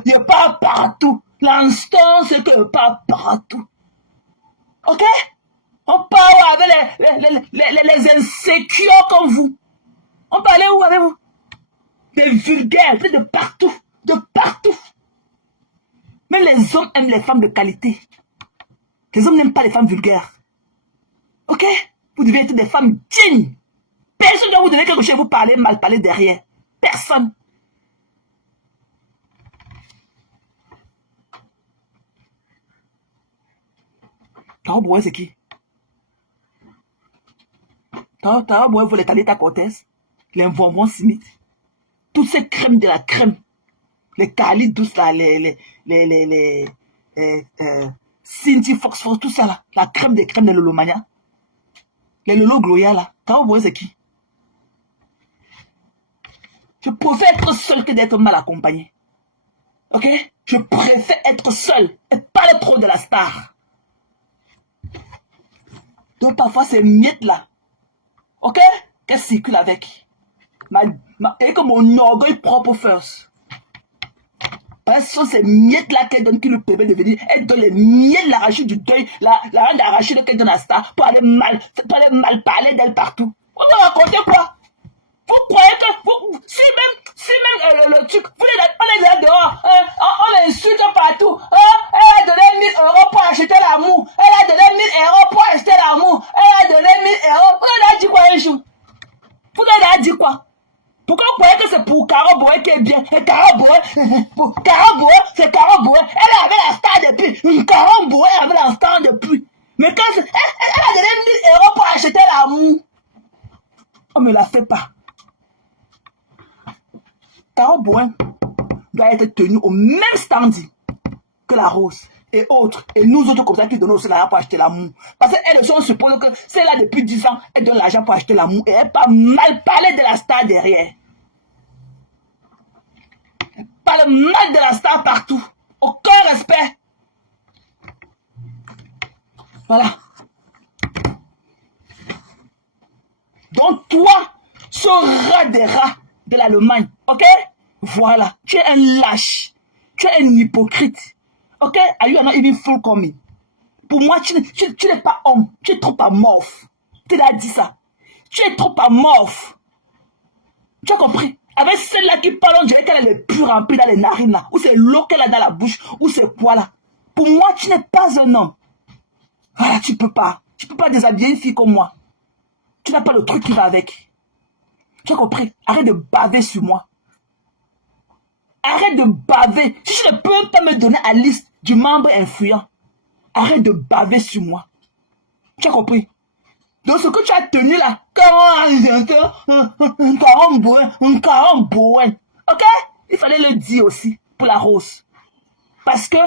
il part partout. L'instant c'est que il part partout. Ok? On parle avec les insécures comme vous. On parlait où avec vous? Des vulgaires, de partout. De partout. Même les hommes aiment les femmes de qualité. Les hommes n'aiment pas les femmes vulgaires. Ok? Vous devez être des femmes dignes. Personne ne va vous donner quelque chose et vous parler mal, parler derrière. Personne. Caro Bouin, c'est qui? Caro Bouin, vous les Talita Cortez, les Bonbons Smith, toutes ces crèmes de la crème, les Cali douces là, les Cindy Fox, tout ça là, la crème des crèmes de Lolomania, les Lolo Gloria là. Caro Bouin, c'est qui? Je préfère être seul que d'être mal accompagné. Ok? Je préfère être seul et pas trop de la star. Donc parfois ces miettes là, ok? Qu'elle circule avec. Et que mon orgueil propre first. Parce que ce sont ces miettes-là qu'elle donne qui lui permet de venir. Elle donne les miettes de l'arachide du deuil, la reine d'arachide qu'elle donne à Star pour aller mal parler d'elle partout. Vous me racontez quoi? Vous croyez que si même le truc, on est là dehors, on insulte partout. Elle a donné 1000 euros pour acheter l'amour. Elle a donné 1000 euros pour acheter l'amour. Elle a donné 1000 euros. Vous avez dit quoi un jour? Vous avez dit quoi? Pourquoi vous croyez que c'est pour Caro Boé qui est bien? Et Caro Boé, c'est Caro Boé. Elle avait la star depuis. Caro Boé avait la star depuis. Mais quand elle a donné 1000 euros pour acheter l'amour. On ne me la fait pas. Caro Boé doit être tenu au même standing que la Rose et autres. Et nous autres comme ça qui donnons aussi l'argent pour acheter l'amour. Parce qu'elles on suppose que c'est là depuis 10 ans, elle donne l'argent pour acheter l'amour. Et elle pas mal parler de la star derrière. Elle parle mal de la star partout. Aucun respect. Voilà. Donc toi, ce rat des rats de l'Allemagne, ok? Voilà. Tu es un lâche. Tu es un hypocrite. Ok? Are you not even full coming? Pour moi, tu n'es pas homme. Tu es trop amorphe. Tu l'as dit ça. Tu es trop amorphe. Tu as compris? Avec celle-là qui parle, on dirait qu'elle est plus remplie dans les narines là. Ou c'est l'eau qu'elle a dans la bouche. Ou c'est quoi là? Pour moi, tu n'es pas un homme. Voilà, tu peux pas. Tu peux pas déshabiller une fille comme moi. Tu n'as pas le truc qui va avec. Tu as compris? Arrête de baver sur moi. Arrête de baver. Si tu ne peux pas me donner la liste du membre influent, arrête de baver sur moi. Tu as compris? Donc ce que tu as tenu là, un caron. Ok? Il fallait le dire aussi pour la Rose. Parce que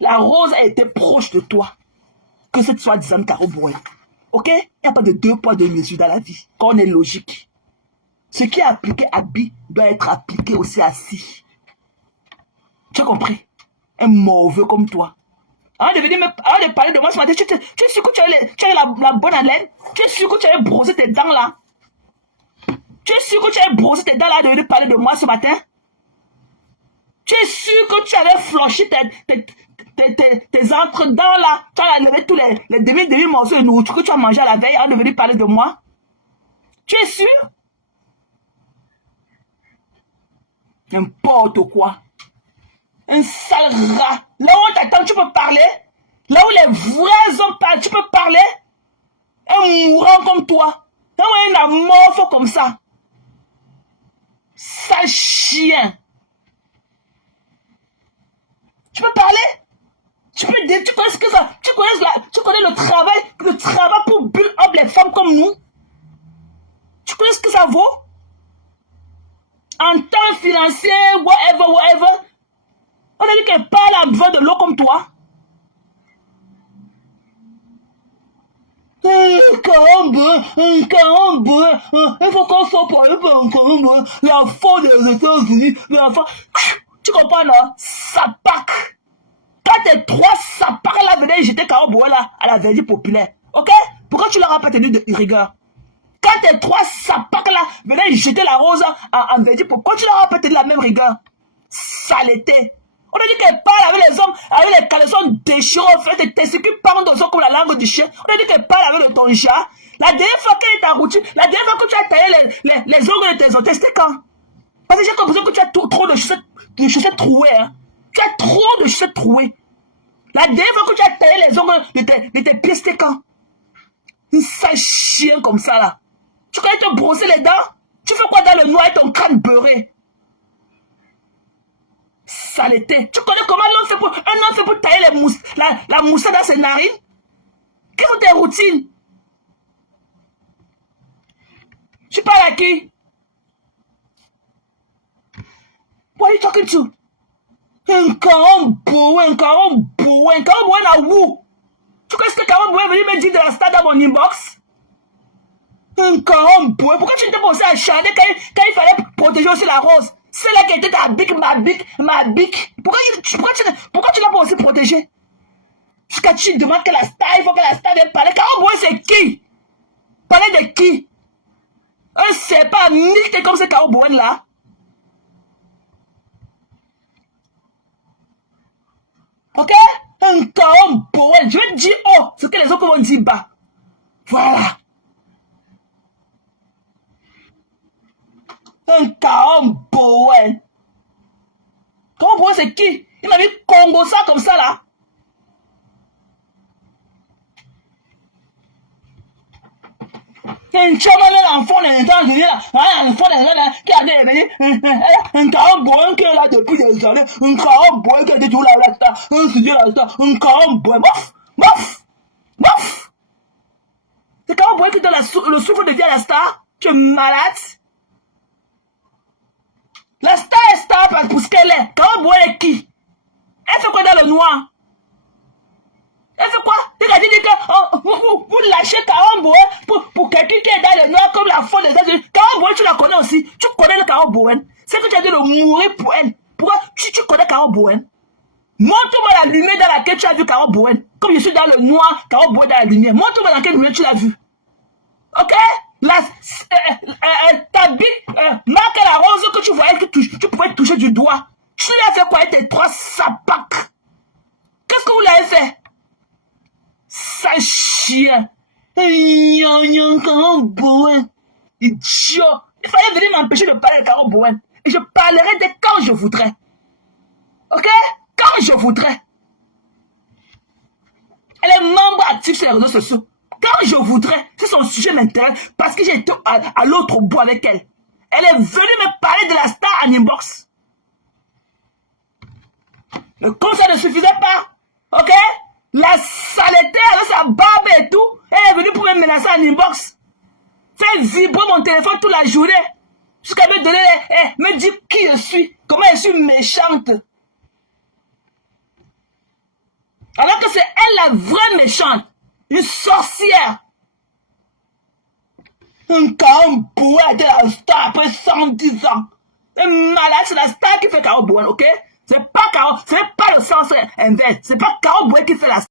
la Rose a été proche de toi que cette soi-disant Caro Boé. Ok? Il n'y a pas de 2 poids 2 mesures dans la vie. Quand on est logique. Ce qui est appliqué à B doit être appliqué aussi à C. Tu as compris? Un mauvais comme toi. Avant de parler de moi ce matin, tu es sûr que tu as la bonne haleine? Tu es sûr que tu avais brossé tes dents là? Tu es sûr que tu avais brossé tes dents là de parler de moi ce matin? Tu es sûr que tu avais flanché tes entre-dents là? Tu as levé tous les demi-morceaux de nourriture que tu as mangé à la veille avant de venir parler de moi? Tu es sûr? N'importe quoi. Un sale rat. Là où on t'attend, tu peux parler. Là où les vrais hommes parlent, tu peux parler. Un mourant comme toi. Un amorphe comme ça. Sale chien. Tu peux parler. Tu connais ce que ça. Tu connais le travail pour build up les femmes comme nous. Tu connais ce que ça vaut? En temps financier, whatever. On a dit qu'elle parle à besoin de l'eau comme toi. Un caramba. Il faut qu'on soit parlé par un caramba. La faute des États-Unis. Tu comprends, non? Sapac. Quand tes 3 sapacs là venaient jeter Caro Boé là à la verdure populaire. Ok? Pourquoi tu leur as pas tenu de rigueur? Quand tes 3 sapacs là venaient jeter la Rose en verdure, pourquoi tu leur as pas tenu la même rigueur? Saleté. On a dit qu'elle parle avec les hommes, avec les caleçons déchirés, en fait, tes testicules parlent dans le son comme la langue du chien. On a dit qu'elle parle avec ton chat. La dernière fois qu'elle est en routine, la dernière fois que tu as taillé les ongles de tes os, c'était quand? Parce que j'ai l'impression que tu as trop de chaussettes trouées. Hein. Tu as trop de chaussettes trouées. La dernière fois que tu as taillé les ongles de tes pieds, c'était quand? Un sale chien comme ça là. Tu connais te brosser les dents? Tu fais quoi dans le noir avec ton crâne beurré? Saleté. Tu connais comment un homme fait pour tailler la moussette dans ses narines? Quelles sont tes routines? Tu parles à qui? What are you talking to? Un Caro Boé na où? Tu connais ce que Caro Boé est venu me dire de la star dans mon inbox? Un Caro Boé. Pourquoi tu n'étais pas aussi acharné quand il fallait protéger aussi la Rose? C'est là qui était ta bique, ma bique. Pourquoi tu l'as pas aussi protégé? Jusqu'à tu demandes que la star, il faut que la star vienne parler. Caro Boé, c'est qui? Parler de qui? C'est pas niqué comme ce Caro Boé là. Ok? Un K.O. Bowen. Je vais dire haut ce que les autres vont dire bas. Voilà. Un K.O. Bowen. K.O. Bowen, c'est qui? Il m'a dit Congo ça comme ça là. Un chômeur là, l'enfant d'un États-Unis là, un enfant d'un là, qui a dit, un K.O. Bowen qui est là depuis des années, un K.O. Bowen qui a dit tout là, un studio là, un K.O. Bowen, bof, bof, bof. C'est K.O. Bowen qui donne le souffle de vie à la star. Tu es malade. La star est star pour ce qu'elle est. K.O. Bowen est qui? Elle fait quoi dans le noir? Elle fait quoi? Il a dit que vous lâchez K.O. Bowen pour quelqu'un qui est dans le noir comme la folle des États-Unis. K.O. Bowen, tu la connais aussi. Tu connais le K.O. Bowen. C'est que tu as dit de mourir pour elle. Pourquoi tu connais K.O. Bowen? Montre-moi la lumière dans laquelle tu as vu K.O. Bowen. Comme je suis dans le noir, K.O. Bowen dans la lumière. Montre-moi dans quelle lumière tu l'as vu. Ok? Ta bite, marque la rose que tu voyais que tu pouvais toucher du doigt. Tu l'as fait quoi avec tes 3 sapacs? Qu'est-ce que vous l'avez fait? Ça chien. K.O. Bowen. Idiot. Il fallait venir m'empêcher de parler de K.O. Bowen. Et je parlerai de quand je voudrais. Ok? Quand je voudrais. Elle est membre actif sur les réseaux sociaux. Quand je voudrais. Si son sujet m'intéresse. Parce que j'ai été à l'autre bout avec elle. Elle est venue me parler de la star en inbox. Le conseil ne suffisait pas. Ok? La saleté avec sa barbe et tout. Elle est venue pour me menacer en inbox. Faire vibrer mon téléphone toute la journée. Jusqu'à me donner, me dire qui je suis. Comment je suis méchante. Alors que c'est elle la vraie méchante. Une sorcière. Un K.O. Bowen de la star après 110 ans. Un malade, c'est la star qui fait K.O. Bowen, ok? C'est pas le sens inverse. C'est pas K.O. Bowen qui fait la star.